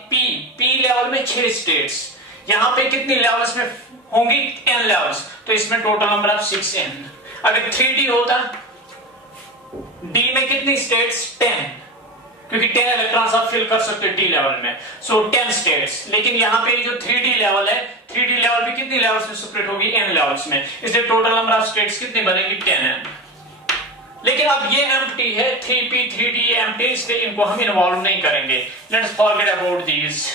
p लेवल में 6 स्टेट्स, यहां पे कितनी लेवल्स में होंगी, n लेवल्स, तो इसमें टोटल नंबर ऑफ 6n। अगर 3d होता, d में कितनी स्टेट्स, 10, क्योंकि 10 इलेक्ट्रॉन्स आप फिल कर सकते हो d लेवल में, सो 10 स्टेट्स। लेकिन यहाँ पे जो 3d लेवल है, 3d लेवल भी कितनी लेवल्स में स्प्लिट होगी, n लेवल्स में, इसलिए टोटल नंबर ऑफ स्टेट्स कितनी बनेगी, 10n। लेकिन अब ये एम्प्टी है, 3p 3d एम्प्टी, इसलिए इनको हम इन्वॉल्व नहीं करेंगे, let's forget about these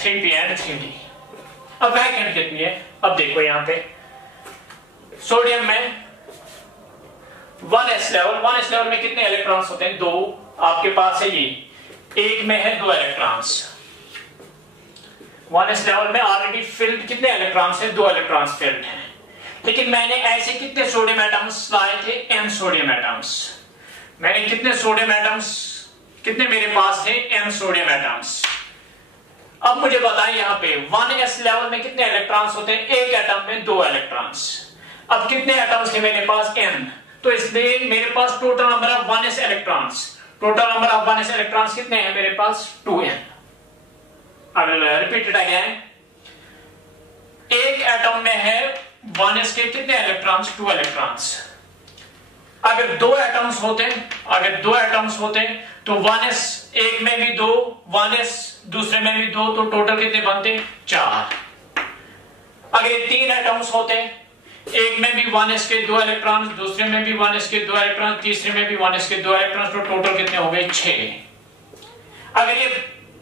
3p and 3d। अब वैकेंट कितनी है, अब देखो यहाँ पे सोडियम में 1s लेवल में कितने इलेक्ट्रॉन्स होते हैं, 2 आपके पास है, ये एक में है 2 इलेक्ट्रॉन्स। 1s लेवल में ऑलरेडी फिल्ड कितने इलेक्ट्रॉन्स हैं, 2 इलेक्ट्रॉन्स फिल्ड हैं। लेकिन मैंने ऐसे कितने सोडियम एटम्स लाए थे, n सोडियम एटम्स, मैंने कितने सोडियम एटम्स, कितने मेरे पास थे, n सोडियम एटम्स। अब मुझे बताएं यहाँ पे 1s लेवल में कितने इलेक्ट्रॉन्स होते हैं, एक एटम में 2 इलेक्ट्रॉन्स। अब कितने एटम्स थे मेरे पास, n, तो इसलिए मेरे पास total number of 1s electrons, total number of 1s electrons कितने हैं मेरे पास, 2n। I will repeat it again, एक एटम में है 1s के कितने इलेक्ट्रॉन्स, 2 इलेक्ट्रॉन्स। अगर 2 एटम्स होते तो 1s एक में भी 2, 1s दूसरे में भी 2, तो टोटल कितने बनते, 4। अगर 3 एटम्स होते, एक में भी 1s के 2 इलेक्ट्रॉन्स, दूसरे में भी 1s के 2 इलेक्ट्रॉन्स, तीसरे में भी 1s के 2 इलेक्ट्रॉन्स, तो टोटल कितने हो गए, 6। अगर ये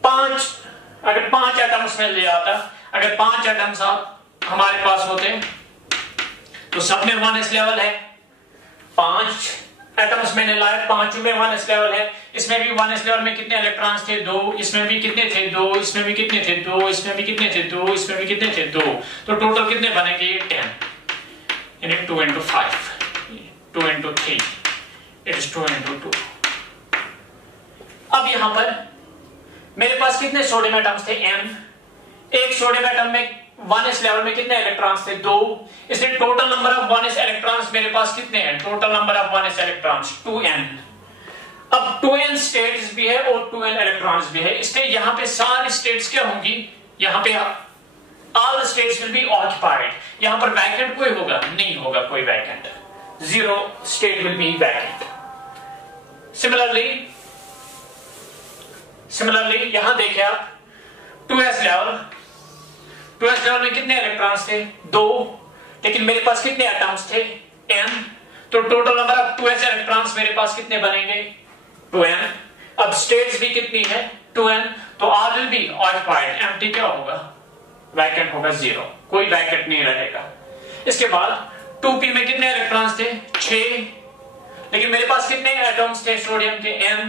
5 एटम्स में ले आता, अगर 5 एटम्स आप हमारे पास होते तो सब में 1s लेवल है, 5 एटम्स मैंने लाए, 5 में 1s लेवल है, इसमें भी 1s लेवल में कितने इलेक्ट्रॉन्स थे, 2, इसमें भी कितने थे, 2, इसमें भी कितने थे, 2, इसमें भी कितने थे, 2, इसमें भी कितने थे, 2, तो टोटल कितने बनेंगे, 10, यानी 2 into 5, 2 into 3, it is 2 into 2। अब यहां पर मेरे पास कितने सोडियम एटम्स थे? n। एक सोडियम एटम में 1s लेवल में कितने इलेक्ट्रॉन्स थे? 2। इसलिए total number of 1s electrons मेरे पास कितने हैं? Total number of 1s electrons 2n। अब 2n स्टेट्स भी है और 2n इलेक्ट्रॉन्स भी है, इसलिए यहां पे सारी स्टेट्स क्या होंगी? यहां पे all states will be occupied. यहां पर वैकेंट कोई होगा? नहीं होगा कोई vacant, 0 state will be vacant. Similarly यहां देखिए आप 2s लेवल में कितने इलेक्ट्रॉन्स थे? 2। लेकिन मेरे पास कितने एटम्स थे? n। तो total number of 2s electrons मेरे पास कितने बनेंगे? 2n। अब स्टेट्स भी कितनी है? 2n। तो all will be occupied, empty क्या होगा? वैकेंट होगा 0, कोई वैकेंट नहीं रहेगा। इसके बाद 2p में कितने इलेक्ट्रॉन्स थे? 6। लेकिन मेरे पास कितने एटम्स थे सोडियम के? n।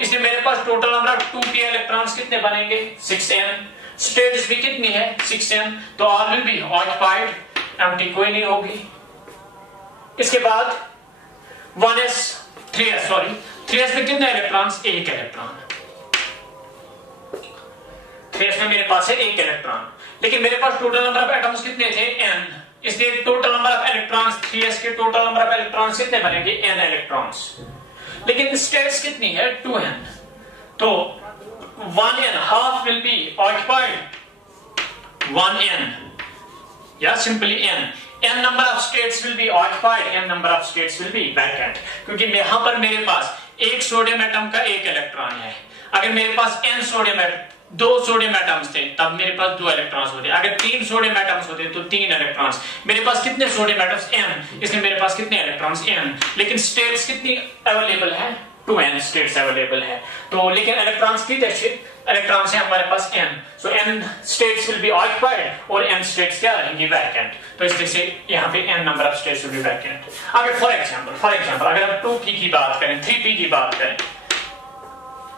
इसलिए मेरे पास total number of 2p electrons कितने बनेंगे? 6n। स्टेट्स भी कितनी है? 6n। तो all will be occupied, empty कोई नहीं होगी। इसके बाद 3s में कितने इलेक्ट्रॉन्स? 1 इलेक्ट्रॉन। 3s में मेरे पास है 1 इलेक्ट्रॉन, लेकिन मेरे पास टोटल नंबर ऑफ एटम्स कितने थे? n। इसलिए total number of electrons 3s के टोटल नंबर ऑफ इलेक्ट्रॉन्स कितने बनेंगे? n electrons. लेकिन स्टेट्स कितनी है? 2n। तो 1n half will be occupied, 1n, या simply n number of states will be occupied, n number of states will be vacant। क्योंकि यहां पर मेरे पास एक सोडियम एटम का 1 इलेक्ट्रॉन है। अगर मेरे पास दो सोडियम एटम्स थे तब मेरे पास 2 इलेक्ट्रॉन्स होते। अगर 3 सोडियम एटम्स होते तो 3 इलेक्ट्रॉन्स। मेरे पास कितने सोडियम एटम्स? n। इसलिए मेरे पास कितने इलेक्ट्रॉन्स? n। लेकिन स्टेट्स कितनी अवेलेबल है? 2n स्टेट्स अवेलेबल है। तो लेकिन इलेक्ट्रॉन्स की इलेक्ट्रॉन्स है हमारे पास n। So n states will be occupied और n स्टेट्स क्या रहेंगी? वैकेंट। तो इसलिए से यहाँ पे n number of states will be vacant. अगर फॉर एग्जांपल अगर हम 2p की बात करें, 3p की बात करें,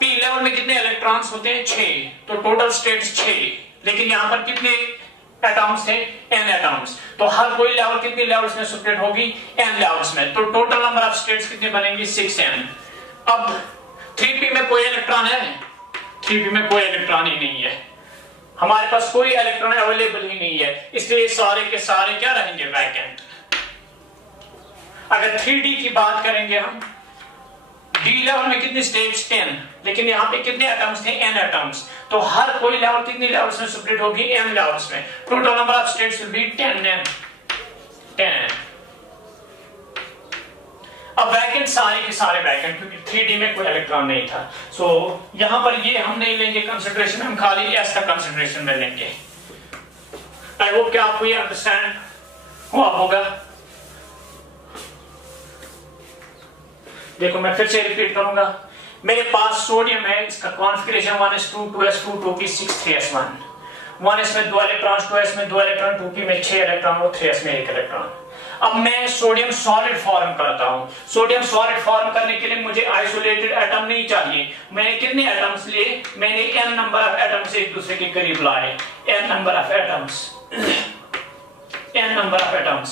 p लेवल में कितने इलेक्ट्रॉन्स होते हैं? 6। तो टोटल स्टेट्स 6। लेकिन यहां पर कितने एटम्स थे? n atoms. तो हर कोई लेवल कितने लेवल्स में स्प्लिट होगी? n लेवल्स में। तो टोटल नंबर ऑफ स्टेट्स कितने बनेंगी? 6n। अब 3p में कोई इलेक्ट्रॉन है? 3p में कोई इलेक्ट्रॉन ही नहीं है, हमारे पास कोई इलेक्ट्रॉन अवेलेबल ही नहीं है, इसलिए सारे के सारे क्या रहेंगे? वैकेंट। अगर 3d की बात करेंगे हम, d लेवल में कितनी स्टेट्स? 10। लेकिन यहाँ पे कितने एटम्स थे? n atoms. तो हर कोई लेवल कितनी लेवल्स में स्प्लिट होगी? n लेवल्स में। Total number of states will be 10n। अब वैकेंट सारे के सारे वैकेंट, क्योंकि 3d में कोई इलेक्ट्रॉन नहीं था। सो यहां पर ये हम नहीं लेंगे कंसिडरेशन, हम खाली s का कंसिडरेशन में लेंगे। आई होप कि आपको ये अंडरस्टैंड हुआ होगा। देखो मैं फिर से रिपीट करूंगा, मेरे पास सोडियम है, इसका configuration 1s2 2s2 2p 6 3s1। 1s में 2 इलेक्ट्रॉन, 2s में 2 इलेक्ट्रॉन, 2p में 6 इलेक्ट्रॉन और 3s में 1 इलेक्ट्रॉन। अब मैं सोडियम सॉलिड फॉर्म करता हूं। सोडियम सॉलिड फॉर्म करने के लिए मुझे आइसोलेटेड एटम नहीं चाहिए। मैंने कितने एटम्स लिए? मैंने n नंबर ऑफ एटम्स एक दूसरे के करीब लाए, n number of atoms, n number of atoms.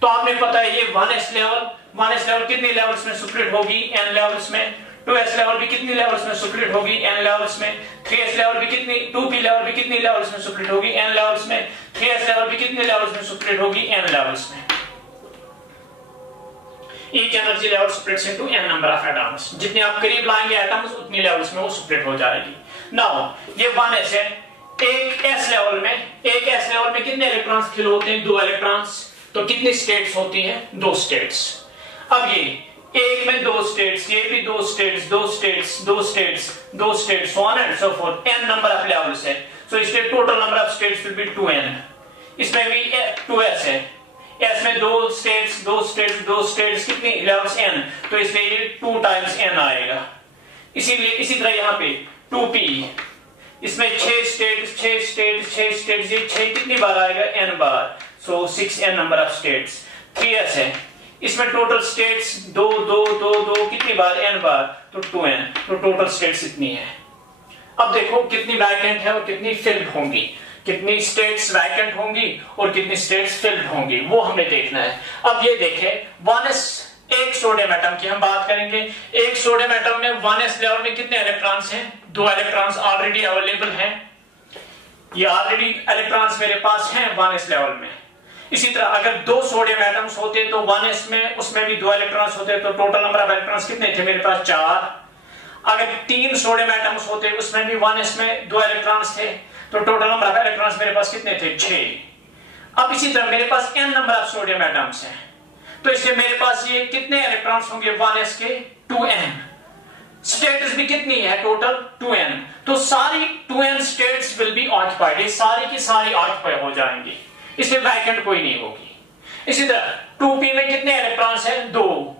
तो आपने पता है ये 1s लेवल कितने लेवल्स में स्प्लिट होगी? n लेवल्स में। 2s लेवल भी कितनी लेवल्स में स्प्लिट होगी? n लेवल्स में। 3s लेवल भी कितनी, 2p लेवल भी कितनी लेवल्स में स्प्लिट होगी? n लेवल्स में। 3s लेवल भी कितने लेवल्स में स्प्लिट होगी? n लेवल्स में। Each energy level splits into n number of atoms। जितने आप करीब लाएंगे एटम्स उतनी लेवल्स में वो स्प्लिट हो जाएगी। नाउ ये 1s है। एक s लेवल में कितने इलेक्ट्रॉन्स फिल होते हैं? 2 इलेक्ट्रॉन्स। तो कितनी स्टेट्स होती हैं? 2 स्टेट्स। अब ये एक में 2 स्टेट्स, ये भी 2 states, 2 states, 2 states, 2 states, so on and so forth, n number of levels है। सो इसलिए total number of states will be 2n। इसमें भी 2s है, s में 2 स्टेट्स, 2 स्टेट्स, 2 स्टेट्स, कितनी लेवल्स? n। तो इसलिए ये 2 टाइम्स n आएगा। इसीलिए इसी तरह यहाँ पे 2p, इसमें 6 स्टेट्स, 6 स्टेट्स, 6 स्टेट्स, ये 6 कितनी बार आएगा? n bar. So 6n number of states. 3s है, इसमें टोटल स्टेट्स 2 2 2 2 कितनी बार? n बार। तो 2n। तो टोटल स्टेट्स इतनी है। अब देखो कितनी वैकेंट है और कितनी फिल्ड होंगी, कितनी स्टेट्स वैकेंट होंगी और कितनी स्टेट्स फिल्ड होंगी, वो हमें देखना है। अब ये देखें 1s एक सोडियम एटम की हम बात करेंगे। एक सोडियम एटम में 1s लेवल में कितने इलेक्ट्रॉन्स हैं? 2 इलेक्ट्रॉन्स ऑलरेडी अवेलेबल हैं। ये ऑलरेडी इलेक्ट्रॉन्स मेरे पास हैं 1s लेवल में। इसी तरह अगर 2 सोडियम एटम्स होते तो 1s में उसमें भी 2 इलेक्ट्रॉन्स होते तो टोटल नंबर ऑफ इलेक्ट्रॉन्स कितने थे? मेरे पास 4। अगर 3 सोडियम एटम्स होते उसमें भी 1s में 2 इलेक्ट्रॉन्स थे तो टोटल नंबर ऑफ इलेक्ट्रॉन्स मेरे पास कितने थे? 6। अब इसी तरह मेरे पास n number of sodium atoms हैं तो इसलिए मेरे पास ये कितने इलेक्ट्रॉन्स होंगे 1s के? 2n। स्टेट्स भी कितनी है? Total 2n। तो सारी 2n states will be occupied, ये सारी की सारी ऑक्युपाई हो जाएंगी, इसलिए वैकेंट कोई नहीं होगी। इसी तरह 2p में कितने इलेक्ट्रॉन्स हैं? 2।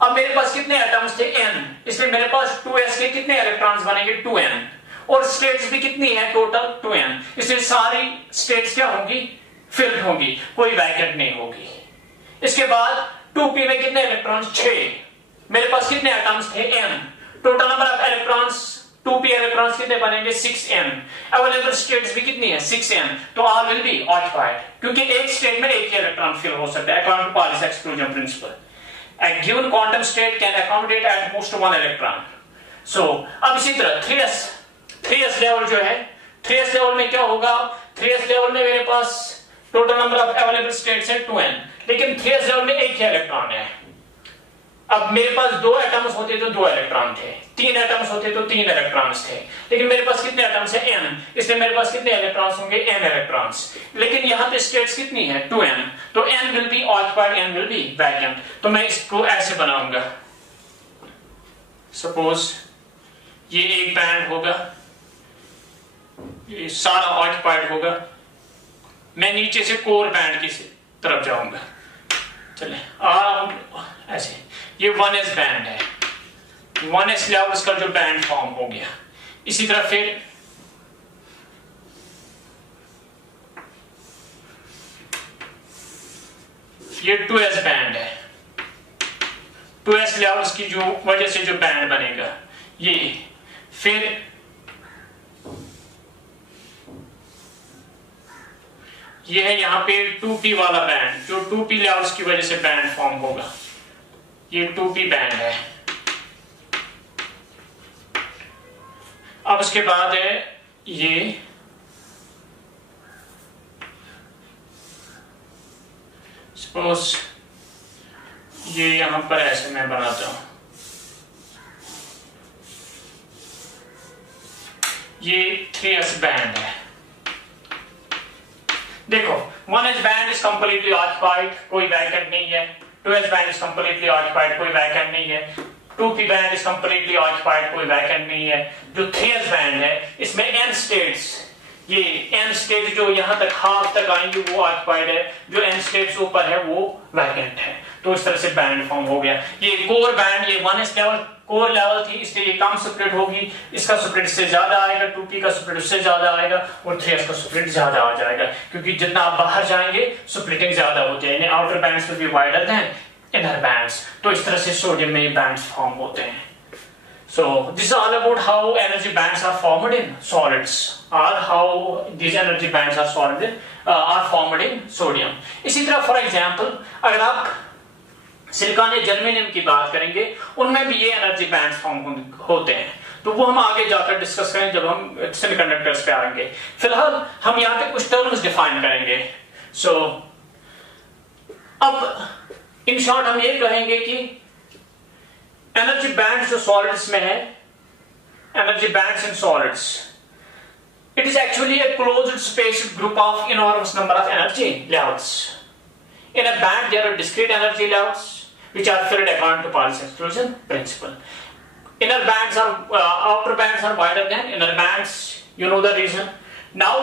अब मेरे पास कितने एटम्स थे? n, इसलिए मेरे पास 2s के कितने इलेक्ट्रॉन्स बनेंगे? 2n। और स्टेट्स भी कितनी है? टोटल 2n, इसलिए सारी स्टेट्स क्या होंगी? फिल्ड होंगी, कोई वैकेंट नहीं होगी। इसके बाद 2p में कितने इलेक्ट्रॉन्स? 6। मेरे पास कितने एटम्स थे? n। Total number of electrons 2p electrons कितने बनेंगे? 6n। अवेलेबल स्टेट्स भी कितनी है? 6n। तो ऑल विल बी ऑक्युपाइड, क्योंकि एक स्टेट में एक ही इलेक्ट्रॉन फिल हो सकता है according to Pauli's exclusion principle. A given quantum state can accommodate at most 1 electron. So, अब इसी तरह 3s लेवल जो है, 3s लेवल में क्या होगा? 3s लेवल में मेरे पास total number of available states है 2n, लेकिन 3s लेवल में एक ही इलेक्ट्रॉन है। अब मेरे पास 2 एटम्स होते तो 2 इलेक्ट्रॉन थे, 3 एटम्स होते तो 3 इलेक्ट्रॉन्स थे, लेकिन मेरे पास कितने एटम्स है? n, इसलिए मेरे पास कितने इलेक्ट्रॉन्स होंगे? n electrons. लेकिन यहां पे स्टेट्स कितनी है? 2n। तो n will be occupied, n will be vacant. तो मैं इसको ऐसे बनाऊंगा, सपोज ये एक बैंड होगा, ये सारा ऑक्युपाइड होगा, मैं नीचे से कोर बैंड की तरफ जाऊंगा। चले ऐसे, ये 1s बैंड है, 1s लेवल्स का जो बैंड फॉर्म हो गया। इसी तरह फिर ये 2s बैंड है, 2s लेवल्स की जो वजह से जो बैंड बनेगा ये। फिर ये है यहां पे 2p वाला बैंड, जो 2p लेवल्स की वजह से बैंड फॉर्म होगा, ये 2p बैंड है। अब उसके बाद है ये सपोज ये यहां पर ऐसे मैं बनाता हूं, ये 3s बैंड है। देखो 1s band is completely occupied, कोई वैकेंट नहीं है। 2s band is completely occupied, कोई वैकेंट नहीं है। 2p band is completely occupied, कोई वैकेंट नहीं है। जो 3s बैंड है इसमें n स्टेट्स, ये n स्टेट जो यहां तक हाफ तक आएंगे वो ऑक्युपाइड है, जो n स्टेट्स ऊपर है वो वैकेंट है। तो इस तरह से बैंड फॉर्म हो गया। ये कोर बैंड, ये 1s लेवल कोर लेवल थी, इसलिए ये कम स्प्लिट होगी, इसका स्प्लिट इससे ज्यादा आएगा, 2p का स्प्लिट उससे ज्यादा आएगा और 3s का स्प्लिट ज्यादा आ जाएगा, क्योंकि जितना आप बाहर जाएंगे स्प्लिटिंग ज्यादा होती है। Outer bands will be wider than inner bands. तो इस तरह से सोडियम में ये बैंड्स फॉर्म होते हैं। So this is all about how energy bands are formed in solids, or how these energy bands are formed in sodium. इसी तरह फॉर एग्जाम्पल अगर आप सिलिकॉन या जर्मेनियम की बात करेंगे, उनमें भी ये एनर्जी बैंड्स फॉर्म होते हैं, तो वो हम आगे जाकर डिस्कस करेंगे जब हम सेमीकंडक्टर्स पे आएंगे। फिलहाल हम यहाँ पे कुछ टर्म्स डिफाइन करेंगे। सो अब इन शॉर्ट हम ये कहेंगे कि एनर्जी बैंड्स जो सॉलिड्स में है, energy bands in solids, it is actually a closed spaced group of enormous number of energy levels. In a band there are discrete energy levels which are filled according to Pauli's exclusion principle. Inner bands are outer bands are wider than inner bands, you know the reason. Now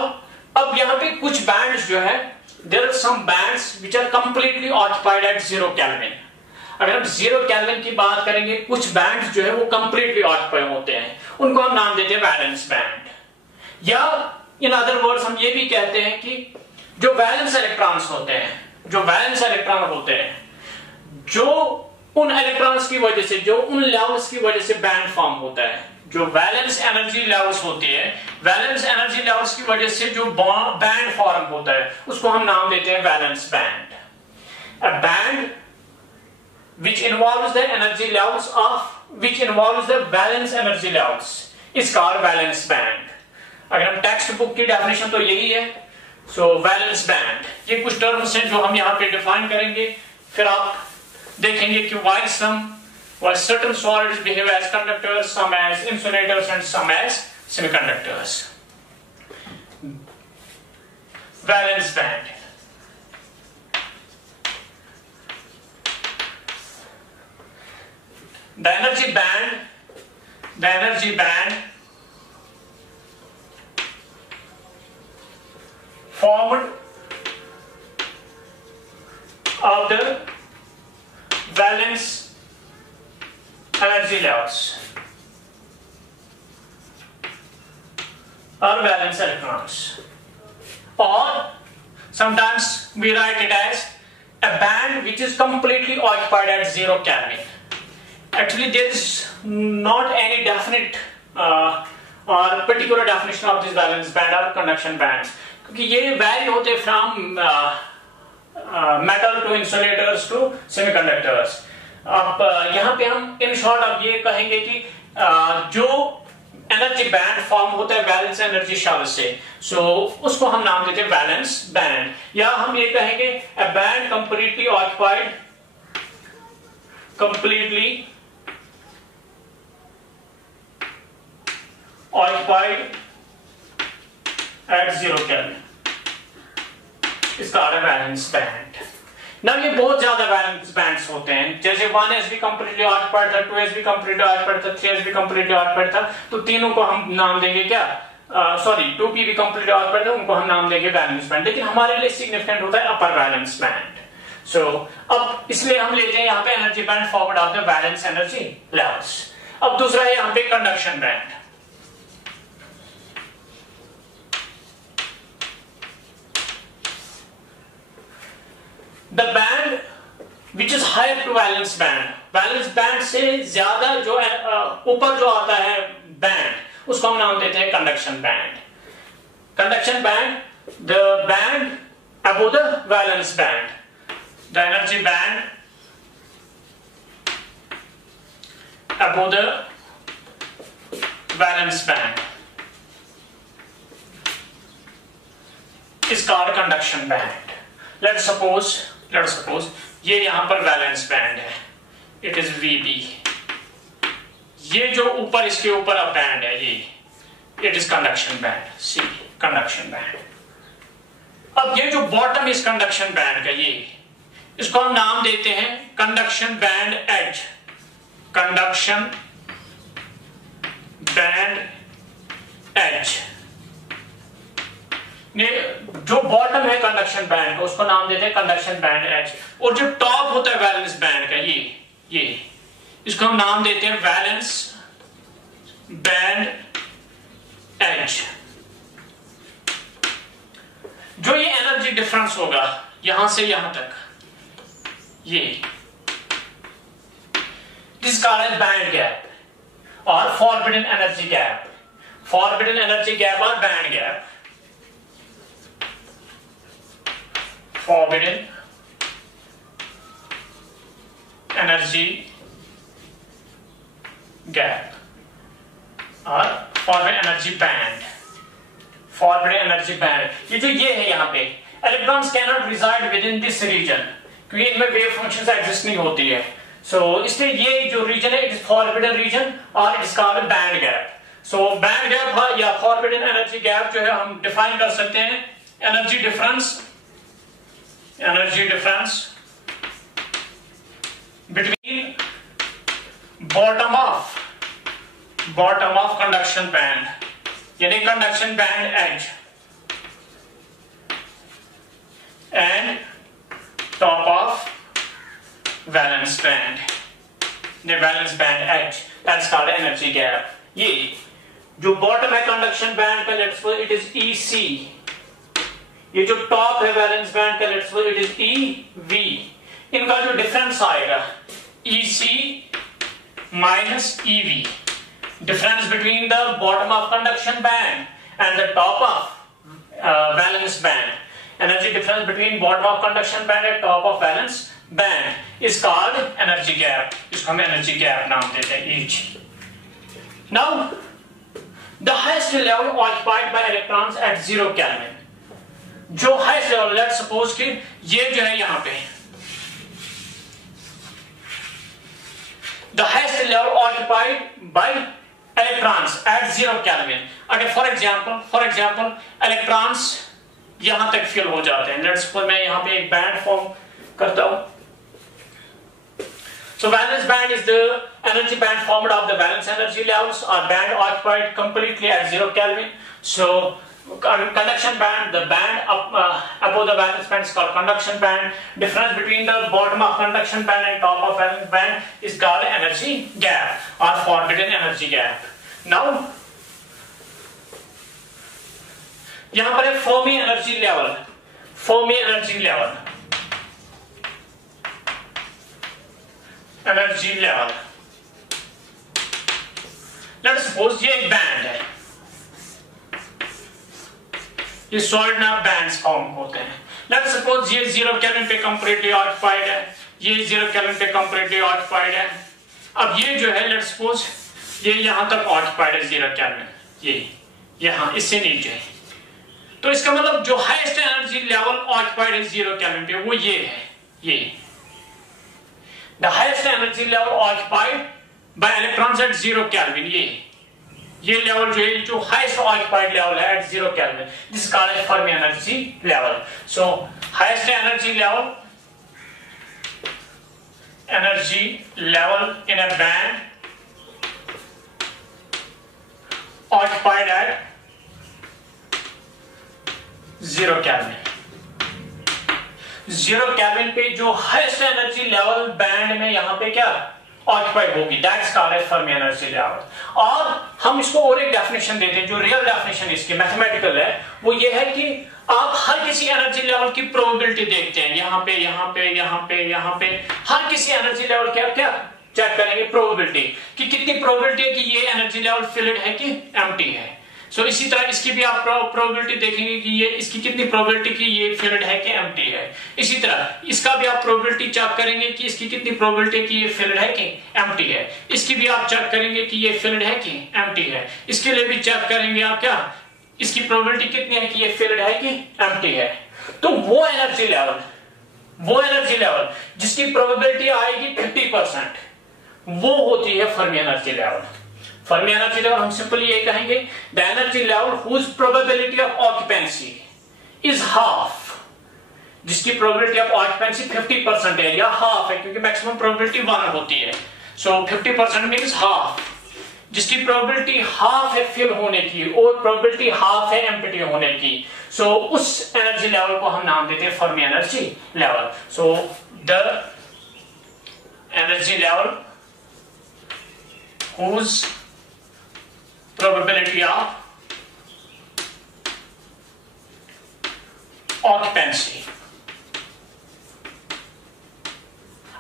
अब यहाँ पे कुछ bands जो है, there are some bands which are completely occupied at 0 Kelvin. अगर हम 0 kelvin की बात करेंगे, कुछ बैंड जो है वो कंप्लीटली ऑक्युपाई होते हैं, उनको हम नाम देते हैं वैलेंस बैंड। या इन अदर वर्ड्स हम ये भी कहते हैं कि जो वैलेंस इलेक्ट्रॉन्स होते हैं, जो वैलेंस इलेक्ट्रॉन होते हैं, जो उन इलेक्ट्रॉन्स की वजह से, जो उन लेवल्स की वजह से बैंड फॉर्म होता है, जो वैलेंस एनर्जी लेवल्स होती है, वैलेंस एनर्जी लेवल्स की वजह से जो बैंड फॉर्म होता है उसको हम नाम देते हैं valence band. A band which involves the energy levels of which involves the valence energy levels is called valence band. अगर हम टेक्स्ट बुक की डेफिनेशन तो यही है. सो वैलेंस बैंड, ये कुछ टर्म्स हैं जो हम यहाँ पे डिफाइन करेंगे. फिर आप देखेंगे कि why certain solids behave as conductors, some as insulators and some as semiconductors. Valence band. The energy band formed of the valence energy levels or valence electrons, or sometimes we write it as a band which is completely occupied at 0 Kelvin. Actually, there is not any definite or particular definition of this valence band or conduction bands, क्योंकि ये vary होते from metal to insulators to semiconductors. अब यहाँ पे हम in short अब ये कहेंगे कि जो एनर्जी बैंड फॉर्म होता है वैलेंस एनर्जी शेल से, सो उसको हम नाम देते हैं वैलेंस बैंड. या हम ये कहेंगे a band completely occupied at 0 kelvin, इसका वैलेंस बैंड. ना ये बहुत ज्यादा वैलेंस बैंड्स होते हैं, जैसे 1s भी कंप्लीटली ऑक्युपाइड था, 2s भी कंप्लीटली ऑक्युपाइड था, 3s भी कंप्लीटली ऑक्युपाइड था, तो तीनों को हम नाम देंगे क्या, 2p भी कंप्लीटली ऑक्युपाइड था, उनको हम नाम देंगे वैलेंस बैंड. लेकिन हमारे लिए सिग्निफिकेंट होता है अपर वैलेंस बैंड. सो अब इसलिए हम लेते हैं यहाँ पे energy bend forward of the valence energy levels. अब दूसरा है यहाँ पे conduction band. The band which is higher to valence band से ज्यादा जो ऊपर जो आता है बैंड, उसको हम नाम देते हैं conduction band. Conduction band, the band above the valence band, the energy band above the valence band is called conduction band. Let's suppose ये यहां पर वैलेंस बैंड है, इट इज VB. ये जो ऊपर इसके ऊपर अब बैंड है ये, it is conduction band, C conduction band. अब ये जो बॉटम इस कंडक्शन बैंड का, ये इसको हम नाम देते हैं conduction band edge. Conduction band edge. जो बॉटम है कंडक्शन बैंड का, उसको नाम देते हैं कंडक्शन बैंड एज. और जो टॉप होता है वैलेंस बैंड का, ये इसको हम नाम देते हैं वैलेंस बैंड एज. जो ये एनर्जी डिफरेंस होगा यहां से यहां तक, ये दिस कॉल्ड बैंड गैप और forbidden energy gap. Forbidden energy gap और band gap. Forbidden energy gap और forbidden energy band. Forbidden energy band, ये है यहाँ पे, electrons cannot reside within this region, क्योंकि इनमें wave functions एग्जिस्ट नहीं होती है. So इसलिए ये जो region है, it is forbidden region और it is called band gap. So band gap या forbidden energy gap जो है हम define कर सकते हैं energy difference between bottom of conduction band, यानी conduction band edge, and top of valence band, the valence band edge. That's called energy gap. ये जो bottom है conduction band का, let's suppose it is EC. ये जो top है valence band का, let's suppose it is EV. इनका जो डिफरेंस आएगा EC minus EV, difference between the bottom of conduction band and the top of valence band. Energy difference between bottom of conduction band and top of valence band is called energy gap. इसको हम energy gap नाम देते हैं each. Now the highest level occupied by electrons at 0 Kelvin. जो highest level, let's suppose कि ये जो है यहाँ पे the highest level occupied by electrons at 0 Kelvin. अगर for example electrons यहाँ तक fill हो जाते हैं. Let's suppose मैं यहाँ पे एक band form करता हूँ. So valence band is the energy band formed of the valence energy levels or band occupied completely at 0 Kelvin. So conduction band, the band above the valence band is called conduction band. Difference between the bottom of conduction band and top of valence band is called energy gap or forbidden energy gap. Now यहाँ पर है Fermi energy level. Let us suppose ये एक band है. ये solid में bands form होते हैं. Let us suppose ये 0 केल्विन पे कंप्लीटली ऑक्युपाइड है, ये 0 केल्विन पे कंप्लीटली ऑक्युपाइड है. अब ये जो है लेट्स सपोज ये यहां तक ऑक्युपाइड है 0 केल्विन, ये यहां इससे नीचे है. तो इसका मतलब जो हाईएस्ट एनर्जी लेवल ऑक्युपाइड है 0 केल्विन पे वो ये है. ये the highest energy level occupied by electrons at 0 Kelvin. ये level जो highest occupied level है at 0 Kelvin. This is called as Fermi energy level. So highest energy level in a band occupied at 0 Kelvin. 0 kelvin पे जो highest energy level band में यहाँ पे क्या occupied होगी, that's called as Fermi energy level. और हम इसको और एक डेफिनेशन देते हैं जो रियल डेफिनेशन इसकी मैथमेटिकल है. वो ये है कि आप हर किसी एनर्जी लेवल की प्रोबेबिलिटी देखते हैं. यहाँ पे हर किसी एनर्जी लेवल क्या चेक करेंगे प्रोबेबिलिटी कि कितनी प्रोबेबिलिटी है कि ये एनर्जी लेवल फिल्ड है कि एम्प्टी है. सो इसी तरह इसकी भी आप प्रोबेबिलिटी देखेंगे कि ये इसकी कितनी प्रोबेबिलिटी कि ये फिल्ड है कि एम्प्टी है. इसी तरह इसका भी आप प्रोबेबिलिटी चेक करेंगे कि इसकी कितनी प्रोबेबिलिटी कि ये फिल्ड है कि एम्प्टी है. इसकी भी आप चेक करेंगे कि ये फिल्ड है कि एम्प्टी है. इसके लिए भी चेक करेंगे आप क्या इसकी प्रोबेबिलिटी कितनी है कि ये फिल्ड है कि एम्प्टी है. तो वो एनर्जी लेवल जिसकी प्रोबेबिलिटी आएगी 50% वो होती है Fermi energy level. Fermi energy level हम सिंपली ये कहेंगे the energy level whose probability of occupancy is half. जिसकी प्रोबेबिलिटी ऑफ ऑक्यूपेंसी 50% है या हाफ है क्योंकि मैक्सिमम प्रोबेबिलिटी 1 होती है. सो 50% मींस हाफ. जिसकी प्रोबेबिलिटी हाफ है फिल होने की और प्रोबेबिलिटी हाफ है एम्प्टी होने की. सो उस एनर्जी लेवल को हम नाम देते हैं Fermi energy level. So the energy level whose probability of occupancy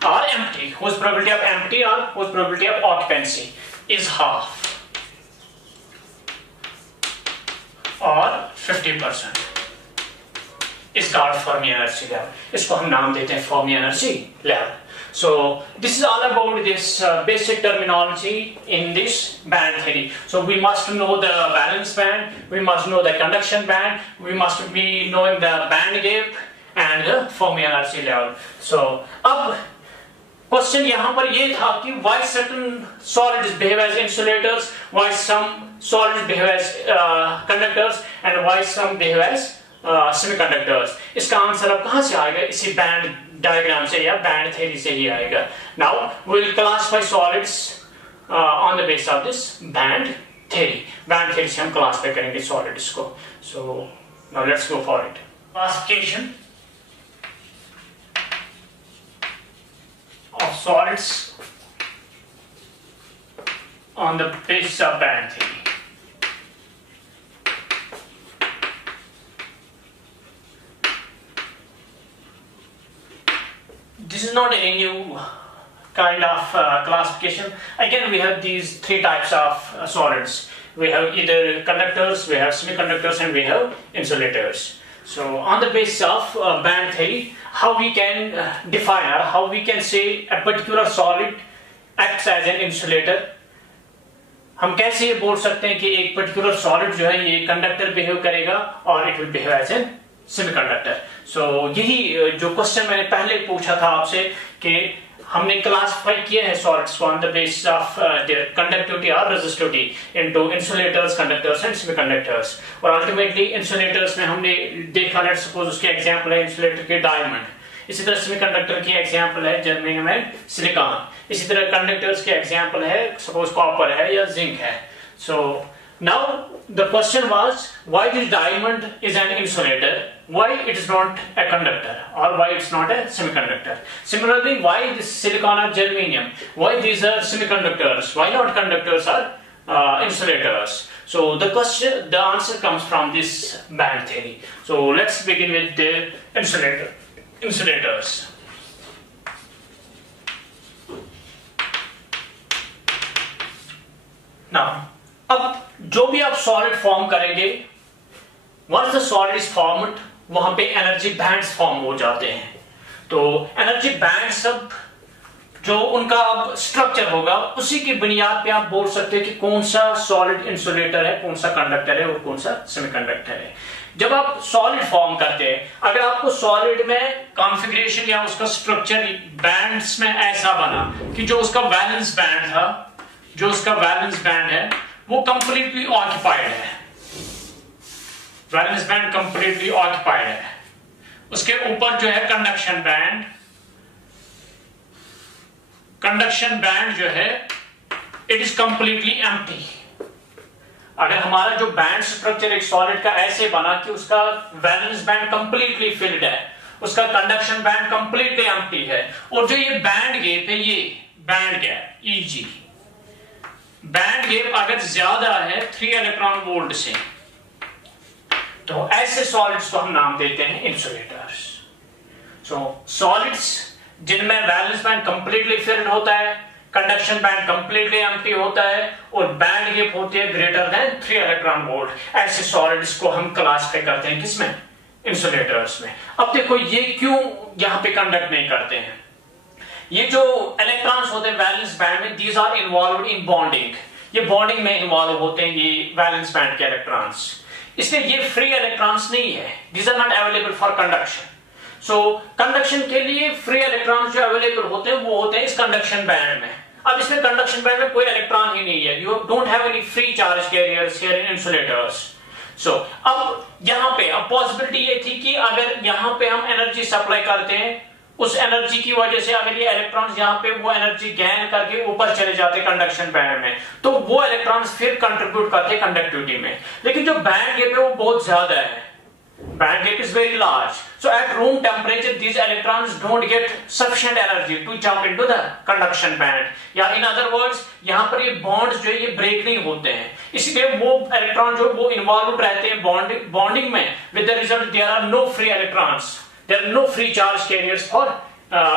or empty, whose probability of empty or whose probability of occupancy is half or 50% is called Fermi energy level. इसको हम नाम देते हैं Fermi energy level. So this is all about this basic terminology in this band theory. So we must know the valence band, we must know the conduction band, we must be knowing the band gap and the Fermi energy level. So अब question यहाँ पर ये था कि why certain solids behave as insulators, why some solids behave as conductors and why some behave as semiconductors. इसका answer अब कहाँ से आएगा? इसी बैंड डायग्राम से या बैंड थ्योरी से ही आएगा. Now we will classify solids on the base of this band theory. Band theory से हम क्लासिफाई करेंगे सॉलिड्स को. So now let's go for it. Classification of solids on the base of band theory. This is not any new kind of classification. Again, we have these 3 types of solids. We have either conductors, we have semiconductors, and we have insulators. So on the basis of band theory, how we can define or how we can say a particular solid acts as an insulator. हम कैसे ये बोल सकते हैं कि एक particular solid जो है ये कंडक्टर बिहेव करेगा और it will behave as an semiconductor. So यही जो क्वेश्चन मैंने पहले पूछा था आपसे कि हमने क्लासिफाई किया है सॉलिड्स को on the basis of their conductivity और resistivity into insulators, conductors and semiconductors. और अल्टीमेटली इंसुलेटर्स में हमने देखा, लेट्स सपोज उसके एग्जांपल है इंसुलेटर के डायमंड. इसी तरह सेमीकंडक्टर की एग्जांपल है जर्मेनियम एंड सिलिकॉन. इसी तरह कंडक्टर्स के एग्जांपल है सपोज कॉपर है या जिंक है. So now the question was why this diamond is an insulator, why it is not a conductor, or why it's not a semiconductor. Similarly, why this silicon or germanium, why these are semiconductors, why not conductors or insulators. So the answer comes from this band theory. So let's begin with the insulators. Now अब जो भी आप solid form करेंगे, once the solid is formed, वहां पे energy bands form हो जाते हैं. तो एनर्जी बैंड सब जो उनका अब स्ट्रक्चर होगा उसी की बुनियाद पे आप बोल सकते हैं कि कौन सा सॉलिड इंसुलेटर है, कौन सा कंडक्टर है और कौन सा सेमीकंडक्टर है. जब आप सॉलिड फॉर्म करते हैं, अगर आपको सॉलिड में कॉन्फ़िगरेशन या उसका स्ट्रक्चर बैंड्स में ऐसा बना कि जो उसका वैलेंस बैंड था, जो उसका वैलेंस बैंड है वो कंप्लीटली ऑक्युपाइड है, वैलेंस बैंड कंप्लीटली ऑक्युपाइड है. उसके ऊपर जो है कंडक्शन बैंड जो है इट इज कंप्लीटली एम्प्टी. अगर हमारा जो बैंड स्ट्रक्चर एक सॉलिड का ऐसे बना कि उसका वैलेंस बैंड कंप्लीटली फिल्ड है, उसका कंडक्शन बैंड कंप्लीटली एम्प्टी है, और जो ये बैंड गैप है, ये band gap Eg, band gap अगर ज्यादा है 3 इलेक्ट्रॉन वोल्ट से, तो ऐसे सॉलिड्स को हम नाम देते हैं इंसुलेटर्स. सो सॉलिड्स जिनमें वैलेंस बैंड कंप्लीटली फिल्ड होता है, कंडक्शन बैंड कंप्लीटली एम्प्टी होता है और बैंड गैप होती है ग्रेटर देन 3 इलेक्ट्रॉन वोल्ट, ऐसे सॉलिड्स को हम क्लासिफाई करते हैं किसमें? इंसुलेटर्स में. अब देखो ये क्यों यहां पे कंडक्ट नहीं करते हैं. ये जो इलेक्ट्रॉन्स होते हैं वैलेंस बैंड में, these are involved in bonding. ये बॉन्डिंग में इन्वॉल्व होते हैं ये वैलेंस बैंड के इलेक्ट्रॉन्स, इसलिए ये फ्री इलेक्ट्रॉन्स नहीं है. These are not available for conduction. So conduction के लिए फ्री इलेक्ट्रॉन्स जो अवेलेबल होते हैं वो होते हैं इस कंडक्शन बैंड में. अब इसमें कंडक्शन बैंड में कोई इलेक्ट्रॉन ही नहीं है. You don't have any free charge carriers here in insulators. So अब यहां पे अब पॉसिबिलिटी ये थी कि अगर यहां पे हम एनर्जी सप्लाई करते हैं, उस एनर्जी की वजह से अगर ये इलेक्ट्रॉन्स यहाँ पे वो एनर्जी गेन करके ऊपर चले जाते कंडक्शन बैंड में, तो वो इलेक्ट्रॉन्स फिर कंट्रीब्यूट करते कंडक्टिविटी में. लेकिन जो बैंड गैप है वो बहुत ज्यादा है, band gap is very large. So at room temperature these electrons don't get sufficient energy to jump into the conduction band, या इन अदर वर्ड्स यहाँ पर ये बॉन्ड्स जो है ये ब्रेक नहीं होते हैं. इसलिए वो इलेक्ट्रॉन जो वो इन्वॉल्व रहते हैं बॉन्डिंग में, with the result there are no free electrons. There are no free charge carriers for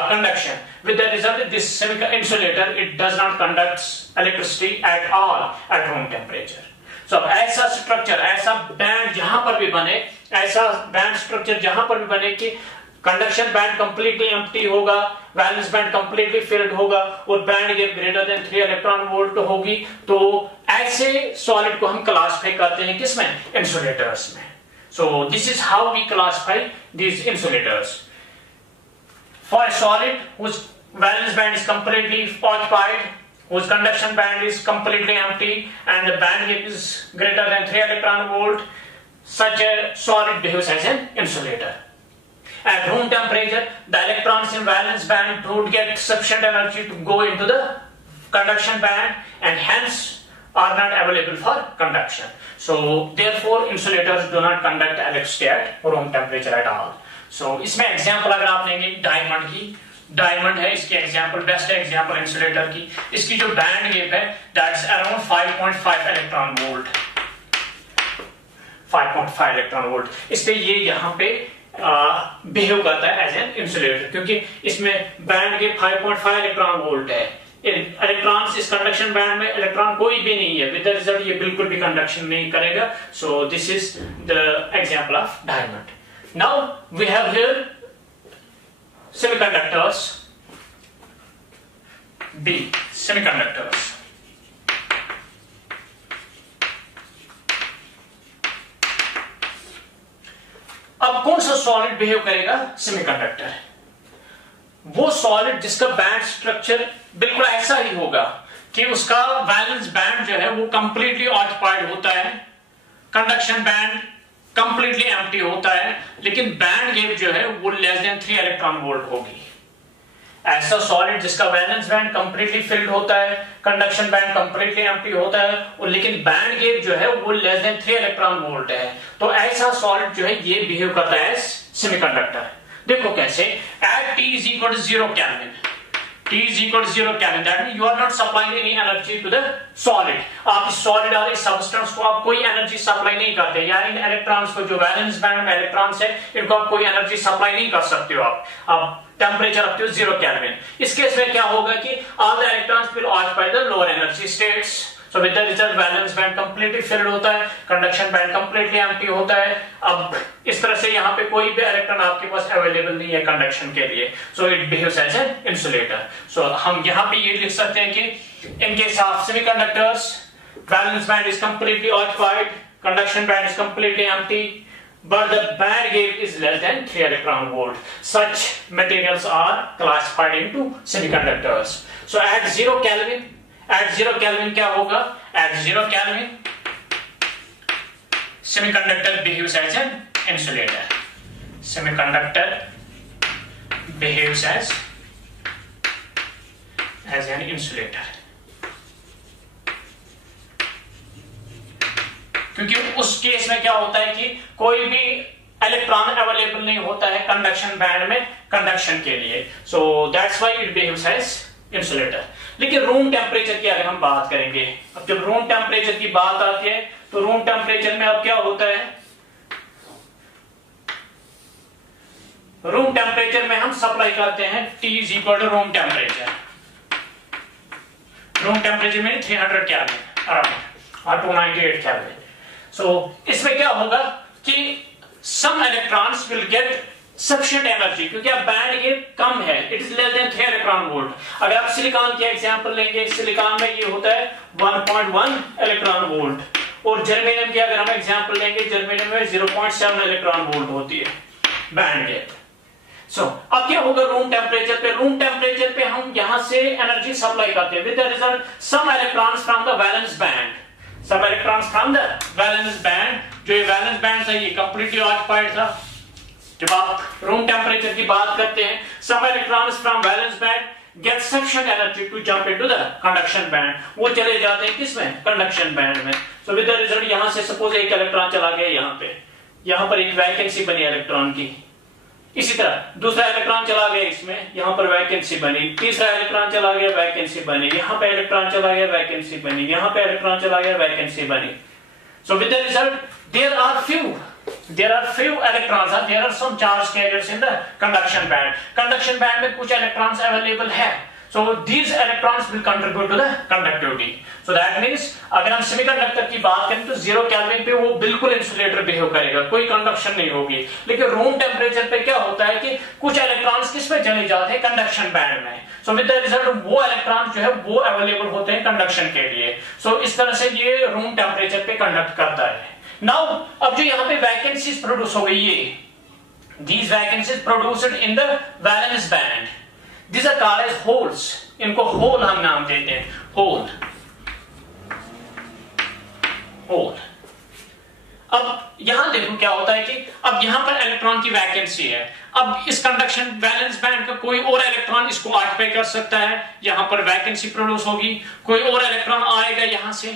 conduction. With the result, this insulator it does not conduct electricity at all at room temperature. So ऐसा structure, ऐसा band जहां पर भी बने, ऐसा band structure जहां पर भी बने कि कंडक्शन बैंड कंप्लीटली एम्प्टी होगा, वैलेंस बैंड कंप्लीटली फिल्ड होगा और band gap greater than 3 electron volt होगी, तो ऐसे सॉलिड को हम क्लासिफाई करते हैं किसमें? इंसुलेटर्स में. So this is how we classify these insulators. For a solid whose valence band is completely occupied, whose conduction band is completely empty, and the band gap is greater than 3 electron volt, such a solid behaves as an insulator. At room temperature, the electrons in valence band don't get sufficient energy to go into the conduction band, and hence are not available for conduction. So therefore insulators do not conduct electricity at room temperature at all. So इसमें example अगर आप लेंगे diamond की, diamond है इसकी example, best example insulator की. इसकी जो बैंड गैप है that's around 5.5 electron volt, 5.5 electron volt. इसलिए ये यहाँ पे बिहेव करता है एज एन इंसुलेटर, क्योंकि इसमें बैंड गैप 5.5 इलेक्ट्रॉन वोल्ट है. इलेक्ट्रॉन्स इस कंडक्शन बैंड में इलेक्ट्रॉन कोई भी नहीं है, विद द रिजल्ट ये बिल्कुल भी कंडक्शन नहीं करेगा. सो this is the example of diamond. Now we have here semiconductors. B, semiconductors. अब कौन सा सॉलिड बिहेव करेगा? सेमीकंडक्टर। वो सॉलिड जिसका बैंड स्ट्रक्चर बिल्कुल ऐसा ही होगा कि उसका वैलेंस बैंड जो है वो कंप्लीटली ऑक्युपाइड होता है, कंडक्शन बैंड कंप्लीटली एम्प्टी होता है, लेकिन बैंड गैप जो है वो लेस देन 3 इलेक्ट्रॉन वोल्ट होगी। ऐसा सॉलिड जिसका वैलेंस बैंड कंप्लीटली फिल्ड होता है, कंडक्शन बैंड कंप्लीटली एम्प्टी होता है, और लेकिन बैंड गैप जो है वो लेस देन 3 इलेक्ट्रॉन वोल्ट है, तो ऐसा सॉलिड जो है ये बिहेव करता है सेमीकंडक्टर। देखो कैसे, eight T is equal to 0 Kelvin, T is equal to 0 Kelvin, that means you are not supplying any energy to the solid। आप इस सॉलिड और इस सबस्टेंस को आप कोई एनर्जी सप्लाई नहीं करते, या इन इलेक्ट्रॉन्स को जो वैलेंस बैंड में इलेक्ट्रॉन्स है इनको आप कोई एनर्जी सप्लाई नहीं कर सकते हो। आप टेम्परेचर रखते हो 0 Kelvin। इस केस में क्या होगा कि all the electrons will occupy the lower energy states, so with the result valence band completely filled होता है, conduction band completely empty होता है। अब इस तरह से यहाँ पे कोई भी इलेक्ट्रॉन आपके पास अवेलेबल नहीं है कंडक्शन के लिए, so it behaves as an insulator। so हम यहाँ पे ये लिख सकते हैं कि in case of semiconductors valence band is completely occupied, conduction band is completely empty, but the band gap is less than 3 electron volt. Such materials are classified into semiconductors। so at 0 Kelvin क्या होगा? at 0 Kelvin semiconductor behaves as an insulator। semiconductor behaves as an insulator, क्योंकि उस case में क्या होता है कि कोई भी इलेक्ट्रॉन अवेलेबल नहीं होता है कंडक्शन बैंड में कंडक्शन के लिए, so that's why it behaves as insulator. लेकिन रूम टेम्परेचर की अगर हम बात करेंगे, अब जब रूम टेम्परेचर की बात आती है तो रूम टेम्परेचर में अब क्या होता है, रूम टेम्परेचर में हम सप्लाई करते हैं T is equal to room temperature. Room temperature में 300 केल्विन अराउंड और 298 केल्विन। सो इसमें क्या होगा कि some electrons will get sufficient energy, क्योंकि अब बैंड गैप कम है, it is less than 3 electron volt. अगर आप सिलिकॉन की एग्जांपल लेंगे, सिलिकॉन में ये होता है 1.1 इलेक्ट्रॉन वोल्ट, और जर्मेनियम की अगर हम एग्जांपल लेंगे, जर्मेनियम में 0.7 इलेक्ट्रॉन वोल्ट होती है बैंड गैप। सो अब क्या होगा रूम टेम्परेचर पे? रूम टेम्परेचर पे हम यहां से एनर्जी सप्लाई करते हैं, with the result some electrons from the valence band, some electrons from the valence band, जो ये वैलेंस बैंड था ये कंप्लीटली ऑक्युपाइड था। जब आप रूम टेम्परेचर की बात करते हैं, some electrons from valence band get sufficient energy to jump into the conduction band, वो चले जाते हैं किसमें? कंडक्शन बैंड में। so with the result यहां से सपोज एक इलेक्ट्रॉन चला गया यहाँ पे, यहाँ पर एक वैकेंसी बनी इलेक्ट्रॉन की, इसी तरह दूसरा इलेक्ट्रॉन चला गया इसमें, यहां पर वैकेंसी बनी, तीसरा इलेक्ट्रॉन चला गया वैकेंसी बनी, यहां पे इलेक्ट्रॉन चला गया वैकेंसी बनी, यहां पे इलेक्ट्रॉन चला गया वैकेंसी बनी। So with the result there are few electrons, there are some charge carriers in the conduction band। conduction band में कुछ इलेक्ट्रॉन्स अवेलेबल है, so these electrons will contribute to the conductivity। so that means अगर हम semiconductor की बात करें तो 0 kelvin पे वो बिल्कुल इंसुलेटर बिहेव करेगा, कोई कंडक्शन नहीं होगी। लेकिन रूम टेम्परेचर पे क्या होता है कि कुछ इलेक्ट्रॉन्स किस में चले जाते हैं? कंडक्शन बैंड में। सो विद द रिजल्ट वो इलेक्ट्रॉन्स जो है वो अवेलेबल होते हैं कंडक्शन के लिए। सो इस तरह से ये रूम टेम्परेचर पे कंडक्ट करता है। नाउ अब जो यहाँ पे वैकेंसीज प्रोड्यूस हो गई, ये these vacancies produced in the valence band, these are called as holes। इनको होल हम नाम देते हैं, होल। अब यहां देखो क्या होता है कि अब यहां पर इलेक्ट्रॉन की वैकेंसी है, अब इस कंडक्शन वैलेंस बैंड का कोई और इलेक्ट्रॉन इसको ऑक्युपाई कर सकता है, यहां पर वैकेंसी प्रोड्यूस होगी, कोई और इलेक्ट्रॉन आएगा यहां से,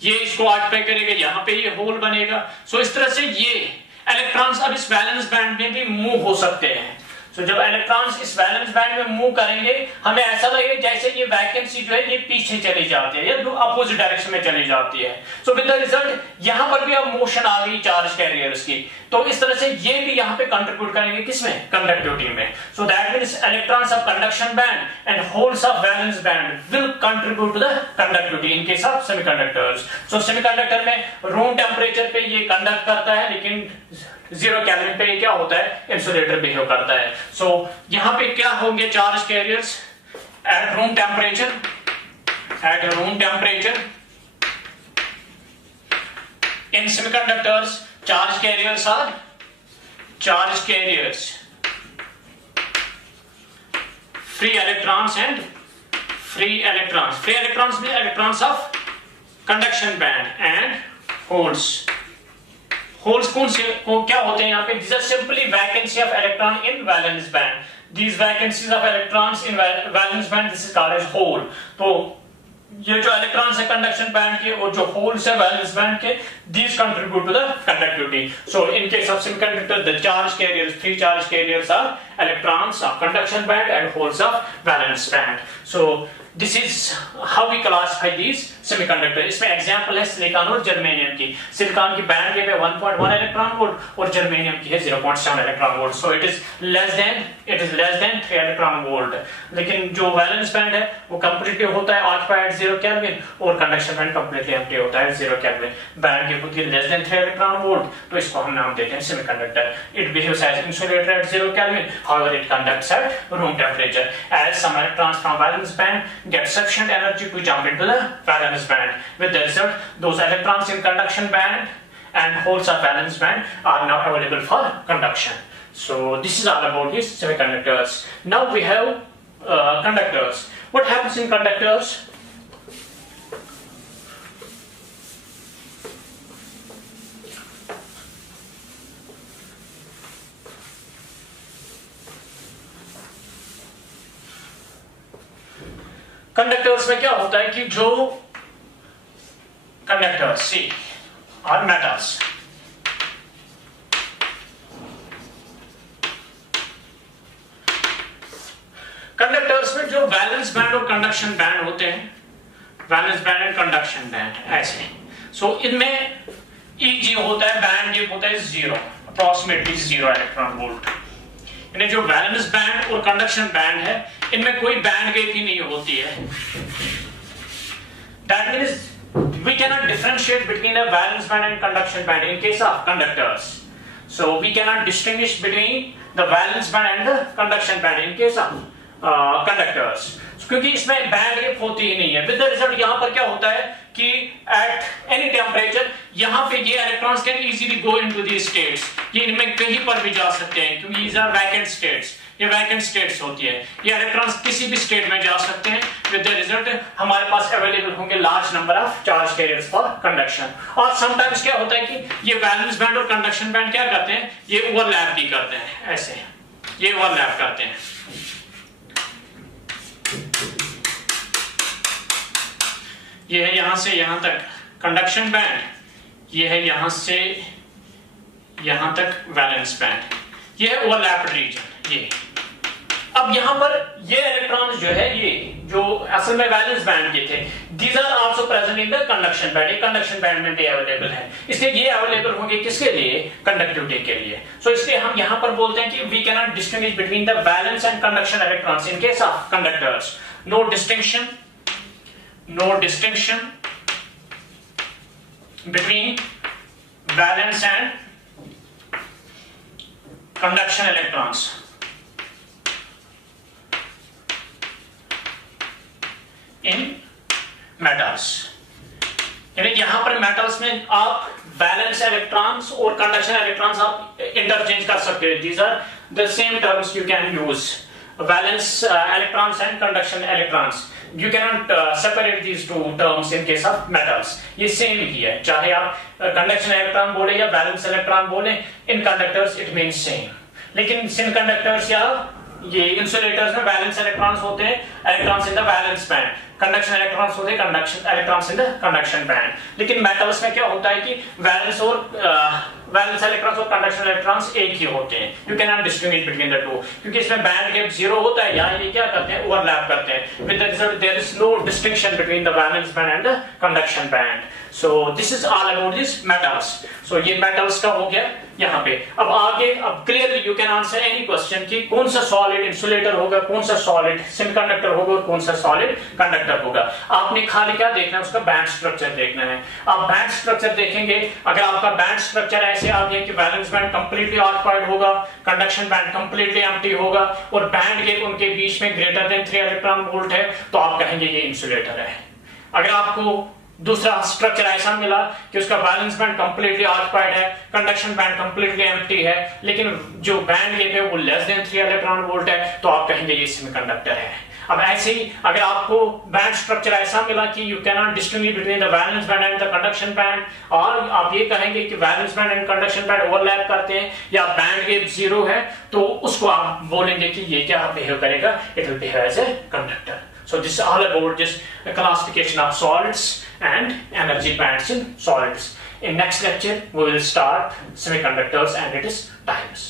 ये इसको ऑक्युपाई करेगा, यहां पे ये होल बनेगा। सो इस तरह से ये इलेक्ट्रॉन्स अब इस वैलेंस बैंड में भी मूव हो सकते हैं। सो जब इलेक्ट्रॉन्स इस वैलेंस बैंड में मूव करेंगे, हमें ऐसा लगेगा जैसे ये वैकेंसी जो है ये पीछे चली जाती है या अपोजिट डायरेक्शन में चली जाती है। सो विद द रिजल्ट यहां पर भी अब मोशन आ गई चार्ज कैरियर्स की, तो इस तरह से ये भी यहां पे कंट्रीब्यूट करेंगे किसमें? कंडक्टिविटी में। So that means electrons of conduction band and holes of valence band will contribute to the conductivity in case of semiconductors. So semiconductor में रूम टेम्परेचर पे ये कंडक्ट करता है, लेकिन 0 केल्विन पे क्या होता है, इंसुलेटर बिहेव करता है। सो यहां पे क्या होंगे charge carriers eight room temperature, in semiconductors charge carriers are free electrons and free electrons mean electrons of conduction band and holes कौन से क्या होते हैं यहाँ पे, these are simply vacancy of electron in valence band, these vacancies of electrons in valence band, this is called as hole। तो ये जो इलेक्ट्रॉन्स है कंडक्शन बैंड के और जो होल्स है वैलेंस बैंड के, these contribute to the conductivity। So in case of semiconductor the charge carriers, free charge carriers are electrons of conduction band and holes of valence band। So this is how we classify these semiconductor। इसमें example है silicon और germanium की। Silicon की band gap है 1.1 electron volt और germanium की है 0.7 electron volt. So it is less than 3 electron volt. लेकिन जो वैलेंस बैंड है वो कंप्लीटली होता है ऑक्यूपाइड 0 केल्विन और कंडक्शन बैंड कंप्लीटली एम्प्टी होता है 0 केल्विन। बैंड गैप होती है लेस देन 3 इलेक्ट्रॉन वोल्ट, तो इसको हम नाम देते हैं semiconductor. It behaves as insulator at 0 kelvin, however it conducts at room temperature as some electrons from valence band get sufficient energy to jump into the valence band. With the result, those electrons in conduction band and holes of valence band are now available for conduction. So this is all about these semiconductors. Now we have conductors. What happens in conductors? Conductors में क्या होता है कि जो conductors सी और metals, conductors में जो valence band और कंडक्शन बैंड होते हैं, valence band and conduction band ऐसे। सो इनमें Eg होता है, बैंड गैप होता है 0, अप्रोक्सीमेटली 0 इलेक्ट्रॉन वोल्ट। इन्हें जो वैलेंस बैंड और कंडक्शन बैंड है इनमें कोई बैंड गैप ही नहीं होती है। That means we cannot differentiate between a valence band and conduction band in case of conductors. So we cannot distinguish between the valence band and the conduction band in case of conductors, क्योंकि इसमें band gap होती ही नहीं है। With the result यहाँ पर क्या होता है कि एट एनी टेम्परेचर यहाँ पे ये electrons can easily go into these states, ये इनमें कहीं पर भी जा सकते हैं क्योंकि these are vacant states, ये वैकेंट स्टेट्स होती है। ये इलेक्ट्रॉन्स किसी भी स्टेट में जा सकते हैं। विद द रिजल्ट हमारे पास अवेलेबल होंगे large number of charge carriers for conduction. और समटाइम्स क्या होता है कि ये वैलेंस बैंड और कंडक्शन बैंड क्या करते हैं, ये ओवरलैप भी करते हैं, ऐसे ये ओवरलैप करते हैं। ये है यहां से यहां तक कंडक्शन बैंड, ये है यहां से यहां तक वैलेंस बैंड, ये है ओवरलैप्ड रीजन। ये अब यहां पर ये इलेक्ट्रॉन्स जो है ये जो असल में वैलेंस बैंड के थे, these are also present in the conduction band, ये कंडक्शन बैंड में भी अवेलेबल है। इसलिए ये अवेलेबल होंगे किसके लिए, कंडक्टिविटी के लिए। सो इसलिए हम यहां पर बोलते हैं कि we can not distinguish between the valence and conduction electrons in case of conductors. No distinction between valence and conduction electrons in metals। यानी यहां पर मेटल्स में आप वैलेंस इलेक्ट्रॉन्स और कंडक्शन इलेक्ट्रॉन्स आप इंटरचेंज कर सकते हैं। These are the same terms you can use, valence electrons and conduction electrons। You cannot separate these two terms in case of metals। ये सेम ही है, चाहे आप conduction electron बोले या valence electron बोले, in conductors it means same। लेकिन semiconductors या ये insulators में valence electrons होते हैं, electrons in the valence band, conduction electrons होते हैं, conduction electrons in the conduction band। लेकिन metals में क्या होता है कि valence और वैलेंस इलेक्ट्रॉन्स और कंडक्शन इलेक्ट्रॉन्स एक ही होते हैं। You can not distinguish between the two, क्योंकि इसमें बैंड गैप 0 होता है, यहाँ ये क्या करते हैं, ओवरलैप करते हैं। With the result there is no distinction between the valence band and the conduction band. So this is all about this metals. So ये मेटल्स का हो गया यहाँ पे। अब आगे अब clearly you can answer any question कि कौन सा सॉलिड इंसुलेटर होगा, कौन सा सॉलिड सेमीकंडक्टर होगा और कौन सा सॉलिड कंडक्टर होगा। आपने खाली क्या देखना है, उसका बैंड स्ट्रक्चर देखना है। आप बैंड स्ट्रक्चर देखेंगे, अगर आपका बैंड स्ट्रक्चर ऐसे ऐसे आ गए कि वैलेंस बैंड कंप्लीटली ऑक्युपाइड होगा, कंडक्शन बैंड कंप्लीटली एम्प्टी होगा और बैंड गैप उनके बीच में ग्रेटर देन 3 इलेक्ट्रॉन वोल्ट है, तो आप कहेंगे ये इंसुलेटर है। अगर आपको दूसरा स्ट्रक्चर ऐसा मिला कि उसका वैलेंस बैंड कंप्लीटली ऑक्युपाइड है, कंडक्शन बैंड कंप्लीटली एम्प्टी है, लेकिन जो बैंड गैप है वो लेस देन 3 इलेक्ट्रॉन वोल्ट है, तो आप कहेंगे ये सेमीकंडक्टर है। अब ऐसे ही अगर आपको बैंड स्ट्रक्चर ऐसा मिला कि you can not distinguish between the valence band and the conduction band, और आप ये कहेंगे कि valence band and conduction band overlap करते हैं या बैंड गैप 0 है, तो उसको आप बोलेंगे कि ये क्या बिहेव करेगा, it will behave as a conductor. So this is all about just the classification of solids and energy bands in solids. In next lecture, we will start semiconductors and its types.